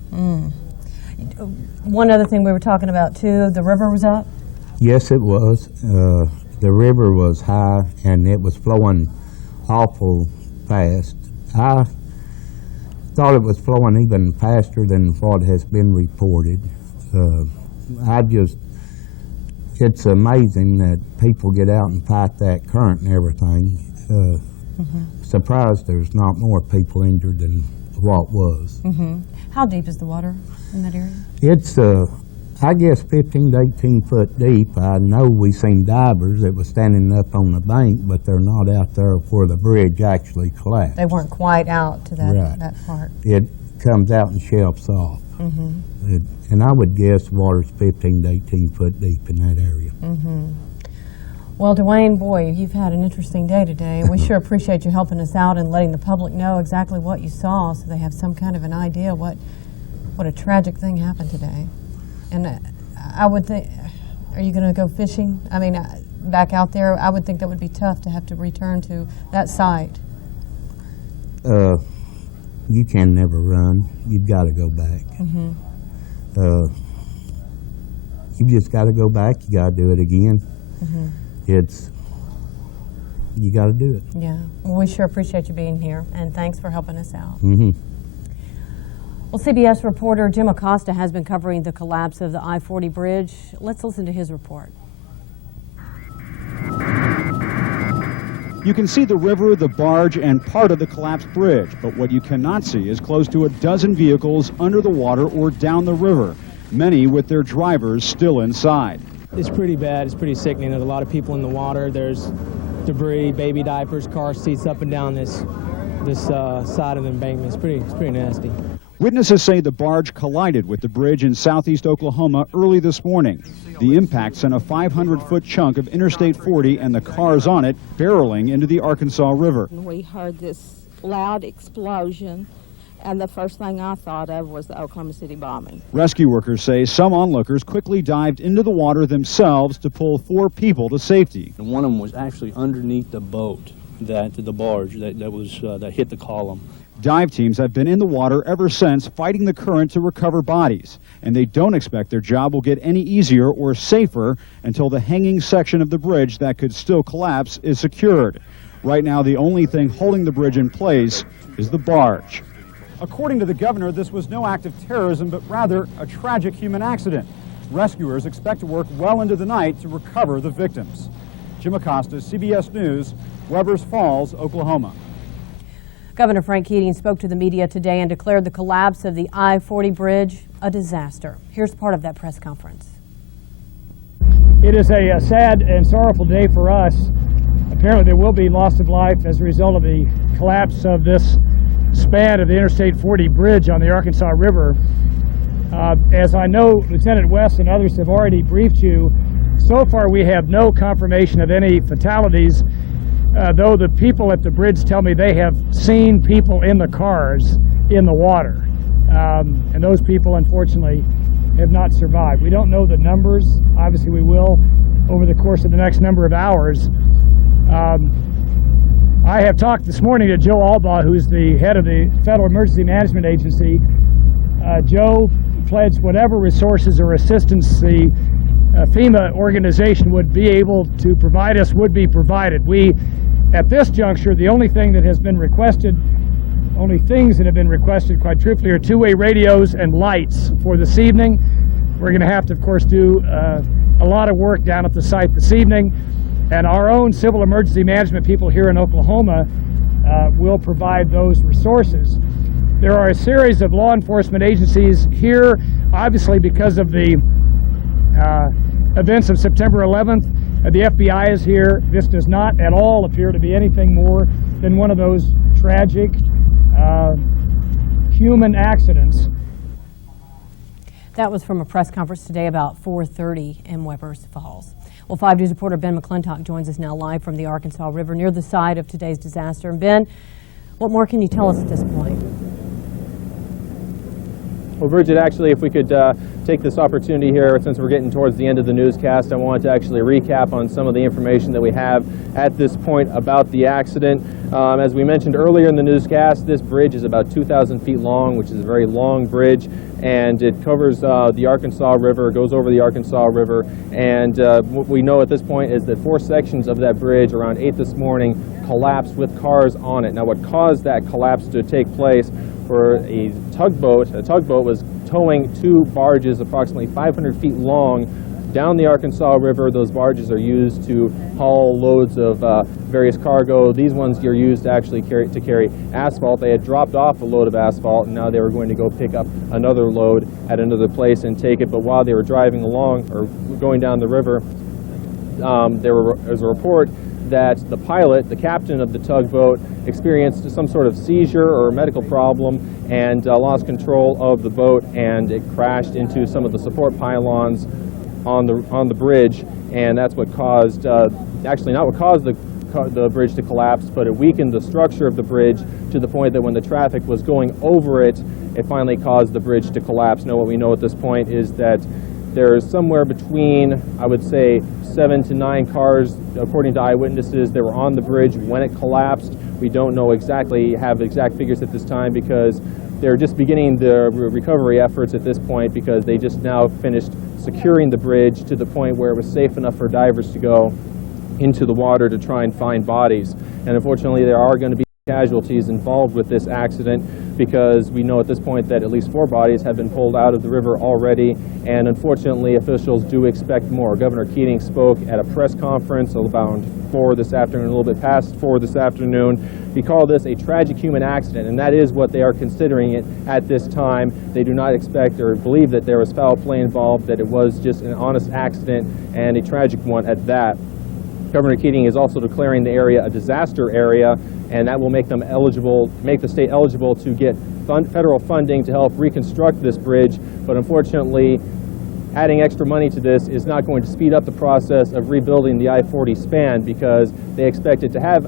One other thing we were talking about, too, the river was up? Yes, it was. The river was high, and it was flowing awful fast. I thought it was flowing even faster than what has been reported. It's amazing that people get out and fight that current and everything. Surprised there's not more people injured than what was. How deep is the water in that area? It's, I guess, 15 to 18 foot deep. I know we seen divers that was standing up on the bank, but they're not out there where the bridge actually collapsed. They weren't quite out to that, Right. that part. It comes out and shelves off. And I would guess water's 15 to 18 foot deep in that area. Well, Dwayne, boy, you've had an interesting day today, and we sure appreciate you helping us out and letting the public know exactly what you saw so they have some kind of an idea what a tragic thing happened today. And I would think, are you going to go fishing? I mean, back out there, I would think that would be tough to have to return to that site. You can never run. You've got to go back. You just got to go back. You got to do it again. You got to do it. Yeah. Well, we sure appreciate you being here, and thanks for helping us out. Well, CBS reporter Jim Acosta has been covering the collapse of the I-40 bridge. Let's listen to his report. You can see the river, the barge, and part of the collapsed bridge, but what you cannot see is close to a dozen vehicles under the water or down the river, many with their drivers still inside. It's pretty bad. It's pretty sickening. There's a lot of people in the water. There's debris, baby diapers, car seats up and down this side of the embankment. It's pretty nasty. Witnesses say the barge collided with the bridge in southeast Oklahoma early this morning. The impact sent a 500-foot chunk of Interstate 40 and the cars on it barreling into the Arkansas River. We heard this loud explosion, and the first thing I thought of was the Oklahoma City bombing. Rescue workers say some onlookers quickly dived into the water themselves to pull 4 people to safety. And one of them was actually underneath the boat, the barge that hit the column. Dive teams have been in the water ever since, fighting the current to recover bodies, and they don't expect their job will get any easier or safer until the hanging section of the bridge that could still collapse is secured. Right now, the only thing holding the bridge in place is the barge. According to the governor, this was no act of terrorism, but rather a tragic human accident. Rescuers expect to work well into the night to recover the victims. Jim Acosta, CBS News, Weber's Falls, Oklahoma. Governor Frank Keating spoke to the media today and declared the collapse of the I-40 bridge a disaster. Here's part of that press conference. It is a sad and sorrowful day for us. Apparently there will be loss of life as a result of the collapse of this span of the Interstate 40 bridge on the Arkansas River. As I know Lieutenant West and others have already briefed you, so far we have no confirmation of any fatalities, though the people at the bridge tell me they have seen people in the cars in the water. And those people, unfortunately, have not survived. We don't know the numbers. Obviously, we will over the course of the next number of hours. I have talked this morning to Joe Albaugh, who's the head of the Federal Emergency Management Agency. Joe pledged whatever resources or assistance the FEMA organization would be able to provide us would be provided. We, at this juncture, the only thing that has been requested, only things that have been requested, quite truthfully, are two-way radios and lights for this evening. We're going to have to, of course, do a lot of work down at the site this evening, and our own civil emergency management people here in Oklahoma will provide those resources. There are a series of law enforcement agencies here, obviously because of the events of September 11th. The FBI is here. This does not at all appear to be anything more than one of those tragic human accidents. That was from a press conference today about 4:30 in Weber's Falls. Well, 5 News reporter Ben McClintock joins us now live from the Arkansas River near the site of today's disaster. And Ben, what more can you tell us at this point? Well, Bridget, actually, if we could take this opportunity here, since we're getting towards the end of the newscast, I wanted to actually recap on some of the information that we have at this point about the accident. As we mentioned earlier in the newscast, this bridge is about 2,000 feet long, which is a very long bridge, and it covers the Arkansas River, goes over the Arkansas River, and what we know at this point is that 4 sections of that bridge around 8 this morning collapsed with cars on it. Now, what caused that collapse to take place for a tugboat was towing 2 barges approximately 500 feet long down the Arkansas River. Those barges are used to haul loads of various cargo. These ones are used to actually carry asphalt. They had dropped off a load of asphalt, and now they were going to go pick up another load at another place and take it. But while they were driving along or going down the river, there was a report that the pilot, the captain of the tugboat, experienced some sort of seizure or medical problem and lost control of the boat, and it crashed into some of the support pylons on the bridge, and that's what caused, actually not what caused the bridge to collapse, but it weakened the structure of the bridge to the point that when the traffic was going over it, it finally caused the bridge to collapse. Now, what we know at this point is that there's somewhere between, I would say, 7 to 9 cars, according to eyewitnesses, that were on the bridge when it collapsed. We don't know have exact figures at this time because they're just beginning the recovery efforts at this point, because they just now finished securing the bridge to the point where it was safe enough for divers to go into the water to try and find bodies. And unfortunately, there are going to be casualties involved with this accident, because we know at this point that at least 4 bodies have been pulled out of the river already, and unfortunately officials do expect more. Governor Keating spoke at a press conference about 4 this afternoon, a little bit past 4 this afternoon. He called this a tragic human accident, and that is what they are considering it at this time. They do not expect or believe that there was foul play involved, that it was just an honest accident, and a tragic one at that. Governor Keating is also declaring the area a disaster area, and that will make the state eligible to get federal funding to help reconstruct this bridge. But unfortunately, adding extra money to this is not going to speed up the process of rebuilding the I-40 span, because they expect it to have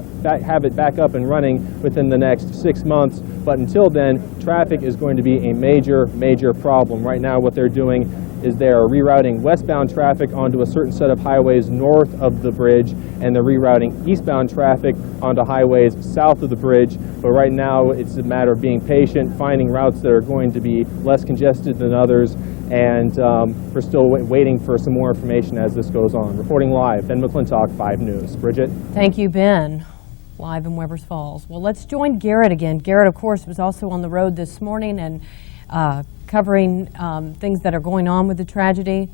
it back up and running within the next 6 months. But until then, traffic is going to be a major problem. Right now, what they're doing is they are rerouting westbound traffic onto a certain set of highways north of the bridge, and they're rerouting eastbound traffic onto highways south of the bridge. But right now, it's a matter of being patient, finding routes that are going to be less congested than others, and we're still waiting for some more information as this goes on. Reporting live, Ben McClintock, 5 News. Bridget? Thank you, Ben. Live in Weber's Falls. Well, let's join Garrett again. Garrett, of course, was also on the road this morning and covering things that are going on with the tragedy.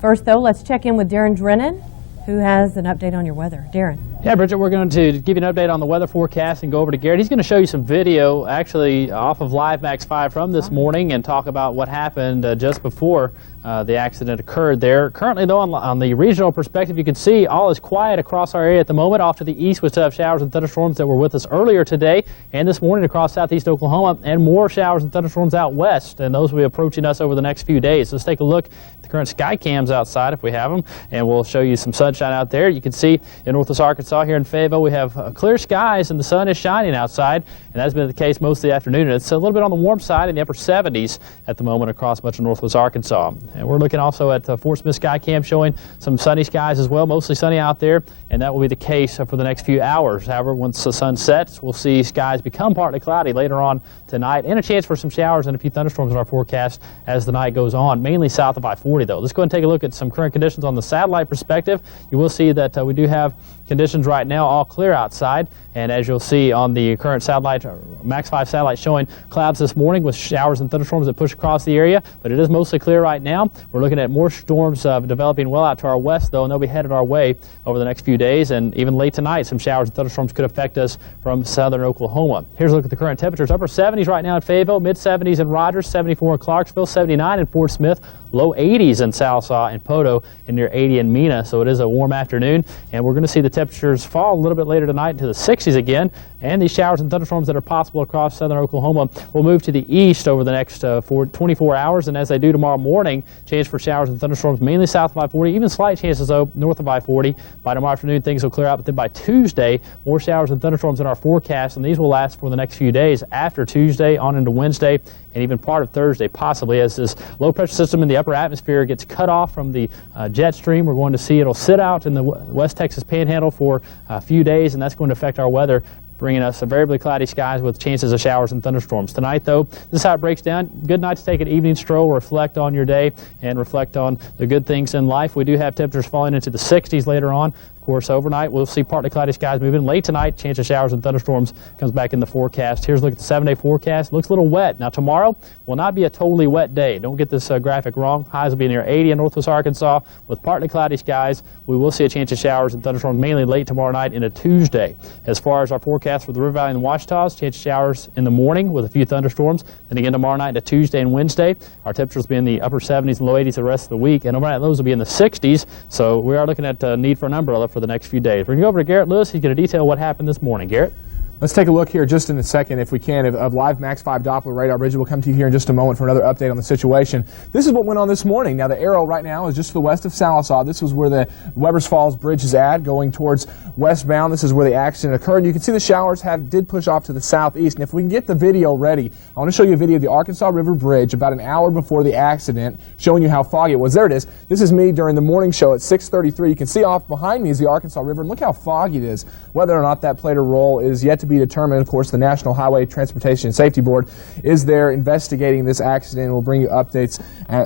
First, though, let's check in with Darren Drennan, who has an update on your weather. Darren. Yeah, Bridget, we're going to give you an update on the weather forecast and go over to Garrett. He's going to show you some video, actually, off of Live Max 5 from this morning, and talk about what happened just before the accident occurred there. Currently, though, on the regional perspective, you can see all is quiet across our area at the moment. Off to the east, we still have showers and thunderstorms that were with us earlier today and this morning across southeast Oklahoma, and more showers and thunderstorms out west, and those will be approaching us over the next few days. So let's take a look at the current sky cams outside, if we have them, and we'll show you some sunshine out there. You can see in northwest Arkansas here in Fayetteville, we have clear skies and the sun is shining outside, and that's been the case most of the afternoon. It's a little bit on the warm side in the upper 70s at the moment across much of northwest Arkansas. And we're looking also at Fort Smith sky cam showing some sunny skies as well, mostly sunny out there, and that will be the case for the next few hours. However, once the sun sets, we'll see skies become partly cloudy later on tonight, and a chance for some showers and a few thunderstorms in our forecast as the night goes on, mainly south of I-40 though. Let's go ahead and take a look at some current conditions on the satellite perspective. You will see that we do have conditions right now all clear outside, and as you'll see on the current satellite, Max 5 satellite, showing clouds this morning with showers and thunderstorms that push across the area, but it is mostly clear right now. We're looking at more storms developing well out to our west though, and they'll be headed our way over the next few days, and even late tonight some showers and thunderstorms could affect us from southern Oklahoma. Here's a look at the current temperatures. Upper 70s right now in Fayetteville, mid 70s in Rogers, 74 in Clarksville, 79 in Fort Smith, low 80s in Salsa and Poto, and near 80 in Mena. So it is a warm afternoon, and we're going to see the temperatures fall a little bit later tonight into the 60s again. and these showers and thunderstorms that are possible across southern Oklahoma will move to the east over the next 24 hours. And as they do tomorrow morning, chance for showers and thunderstorms mainly south of I-40, even slight chances though north of I-40. By tomorrow afternoon, things will clear out, but then by Tuesday, more showers and thunderstorms in our forecast, and these will last for the next few days after Tuesday on into Wednesday and even part of Thursday, possibly, as this low pressure system in the upper atmosphere gets cut off from the jet stream. We're going to see it'll sit out in the West Texas Panhandle for a few days, and that's going to affect our weather, bringing us variably cloudy skies with chances of showers and thunderstorms. Tonight, though, this is how it breaks down. Good night to take an evening stroll, reflect on your day, and reflect on the good things in life. We do have temperatures falling into the 60s later on. Of course, overnight, we'll see partly cloudy skies moving. Late tonight, chance of showers and thunderstorms comes back in the forecast. Here's a look at the 7-day forecast. Looks a little wet. Now, tomorrow will not be a totally wet day. Don't get this graphic wrong. Highs will be near 80 in northwest Arkansas with partly cloudy skies. We will see a chance of showers and thunderstorms mainly late tomorrow night into Tuesday. As far as our forecast for the River Valley and the Ouachitas, chance of showers in the morning with a few thunderstorms. Then again tomorrow night into Tuesday and Wednesday. Our temperatures will be in the upper 70s and low 80s the rest of the week. And overnight, those will be in the 60s. So we are looking at the need for an umbrella for the next few days. We're going to go over to Garrett Lewis. He's going to detail what happened this morning. Garrett? Let's take a look here just in a second, if we can, of live Max 5 Doppler radar. Bridget will come to you here in just a moment for another update on the situation. This is what went on this morning. Now, the arrow right now is just to the west of Sallisaw. This was where the Webbers Falls Bridge is at, going towards westbound. This is where the accident occurred. You can see the showers did push off to the southeast. And if we can get the video ready, I want to show you a video of the Arkansas River Bridge about an hour before the accident, showing you how foggy it was. There it is. This is me during the morning show at 6:33. You can see off behind me is the Arkansas River, and look how foggy it is. Whether or not that played a role is yet to be determined. Of course, the National Highway Transportation and Safety Board is there investigating this accident. We'll bring you updates.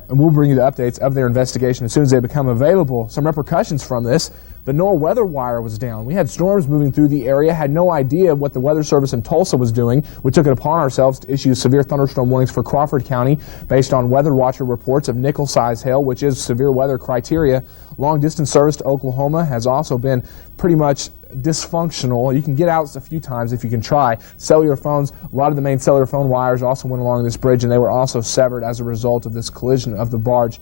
We'll bring you the updates of their investigation as soon as they become available. Some repercussions from this. The NOAA weather wire was down. We had storms moving through the area, had no idea what the Weather Service in Tulsa was doing. We took it upon ourselves to issue severe thunderstorm warnings for Crawford County based on Weather Watcher reports of nickel-size hail, which is severe weather criteria. Long-distance service to Oklahoma has also been pretty much dysfunctional. You can get out a few times if you can try. Cellular phones, a lot of the main cellular phone wires also went along this bridge, and they were also severed as a result of this collision of the barge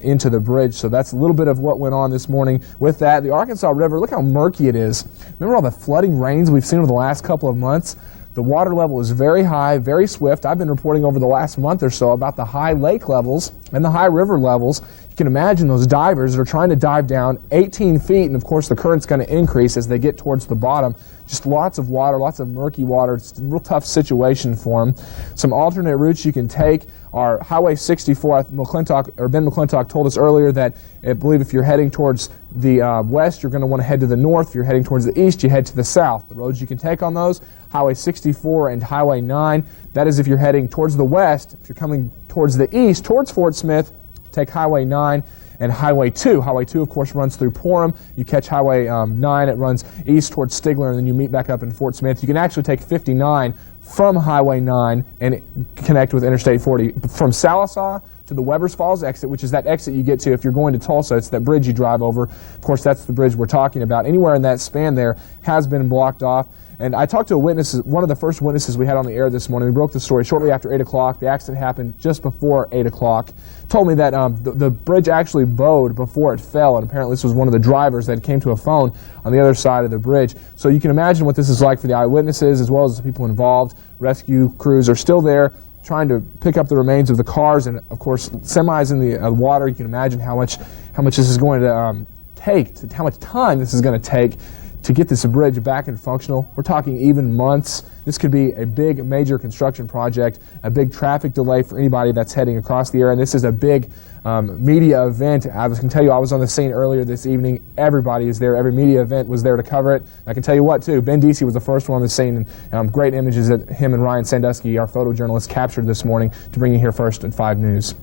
into the bridge. So that's a little bit of what went on this morning with that. The Arkansas River, look how murky it is. Remember all the flooding rains we've seen over the last couple of months? The water level is very high, very swift. I've been reporting over the last month or so about the high lake levels and the high river levels. You can imagine those divers that are trying to dive down 18 feet, and of course the current's going to increase as they get towards the bottom. Just lots of water, lots of murky water. It's a real tough situation for them. Some alternate routes you can take are Highway 64. Ben McClintock told us earlier that I believe if you're heading towards the west, you're going to want to head to the north. If you're heading towards the east, you head to the south. The roads you can take on those, Highway 64 and Highway 9. That is if you're heading towards the west. If you're coming towards the east, towards Fort Smith, take Highway 9 and Highway 2. Highway 2, of course, runs through Porham. You catch Highway 9, it runs east towards Stigler, and then you meet back up in Fort Smith. You can actually take 59 from Highway 9 and connect with Interstate 40. From Sallisaw to the Webbers Falls exit, which is that exit you get to if you're going to Tulsa. It's that bridge you drive over. Of course, that's the bridge we're talking about. Anywhere in that span there has been blocked off. And I talked to a witness, one of the first witnesses we had on the air this morning. We broke the story shortly after 8 o'clock. The accident happened just before 8 o'clock. Told me that the bridge actually bowed before it fell, and apparently this was one of the drivers that came to a phone on the other side of the bridge. So you can imagine what this is like for the eyewitnesses as well as the people involved. Rescue crews are still there trying to pick up the remains of the cars, and of course semis in the water. You can imagine how much this is going to take, how much time this is going to take to get this bridge back and functional. We're talking even months. This could be a big major construction project, a big traffic delay for anybody that's heading across the area, and this is a big media event. I can tell you I was on the scene earlier this evening. Everybody is there. Every media event was there to cover it. I can tell you what, too, Ben Deasy was the first one on the scene, and great images that him and Ryan Sandusky, our photojournalist, captured this morning to bring you here first at 5 News.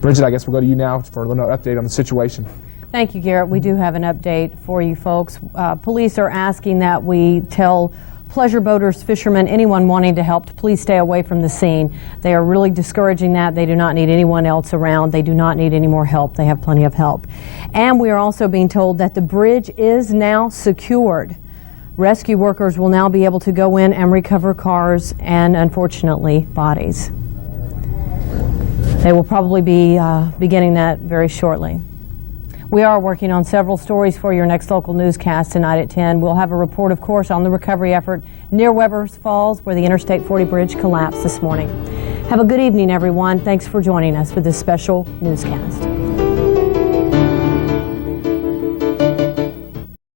Bridget, I guess we'll go to you now for a little update on the situation. Thank you, Garrett. We do have an update for you folks. Police are asking that we tell pleasure boaters, fishermen, anyone wanting to help to please stay away from the scene. They are really discouraging that. They do not need anyone else around. They do not need any more help. They have plenty of help. And we are also being told that the bridge is now secured. Rescue workers will now be able to go in and recover cars and, unfortunately, bodies. They will probably be beginning that very shortly. We are working on several stories for your next local newscast tonight at 10. We'll have a report, of course, on the recovery effort near Weber's Falls, where the Interstate 40 bridge collapsed this morning. Have a good evening, everyone. Thanks for joining us for this special newscast.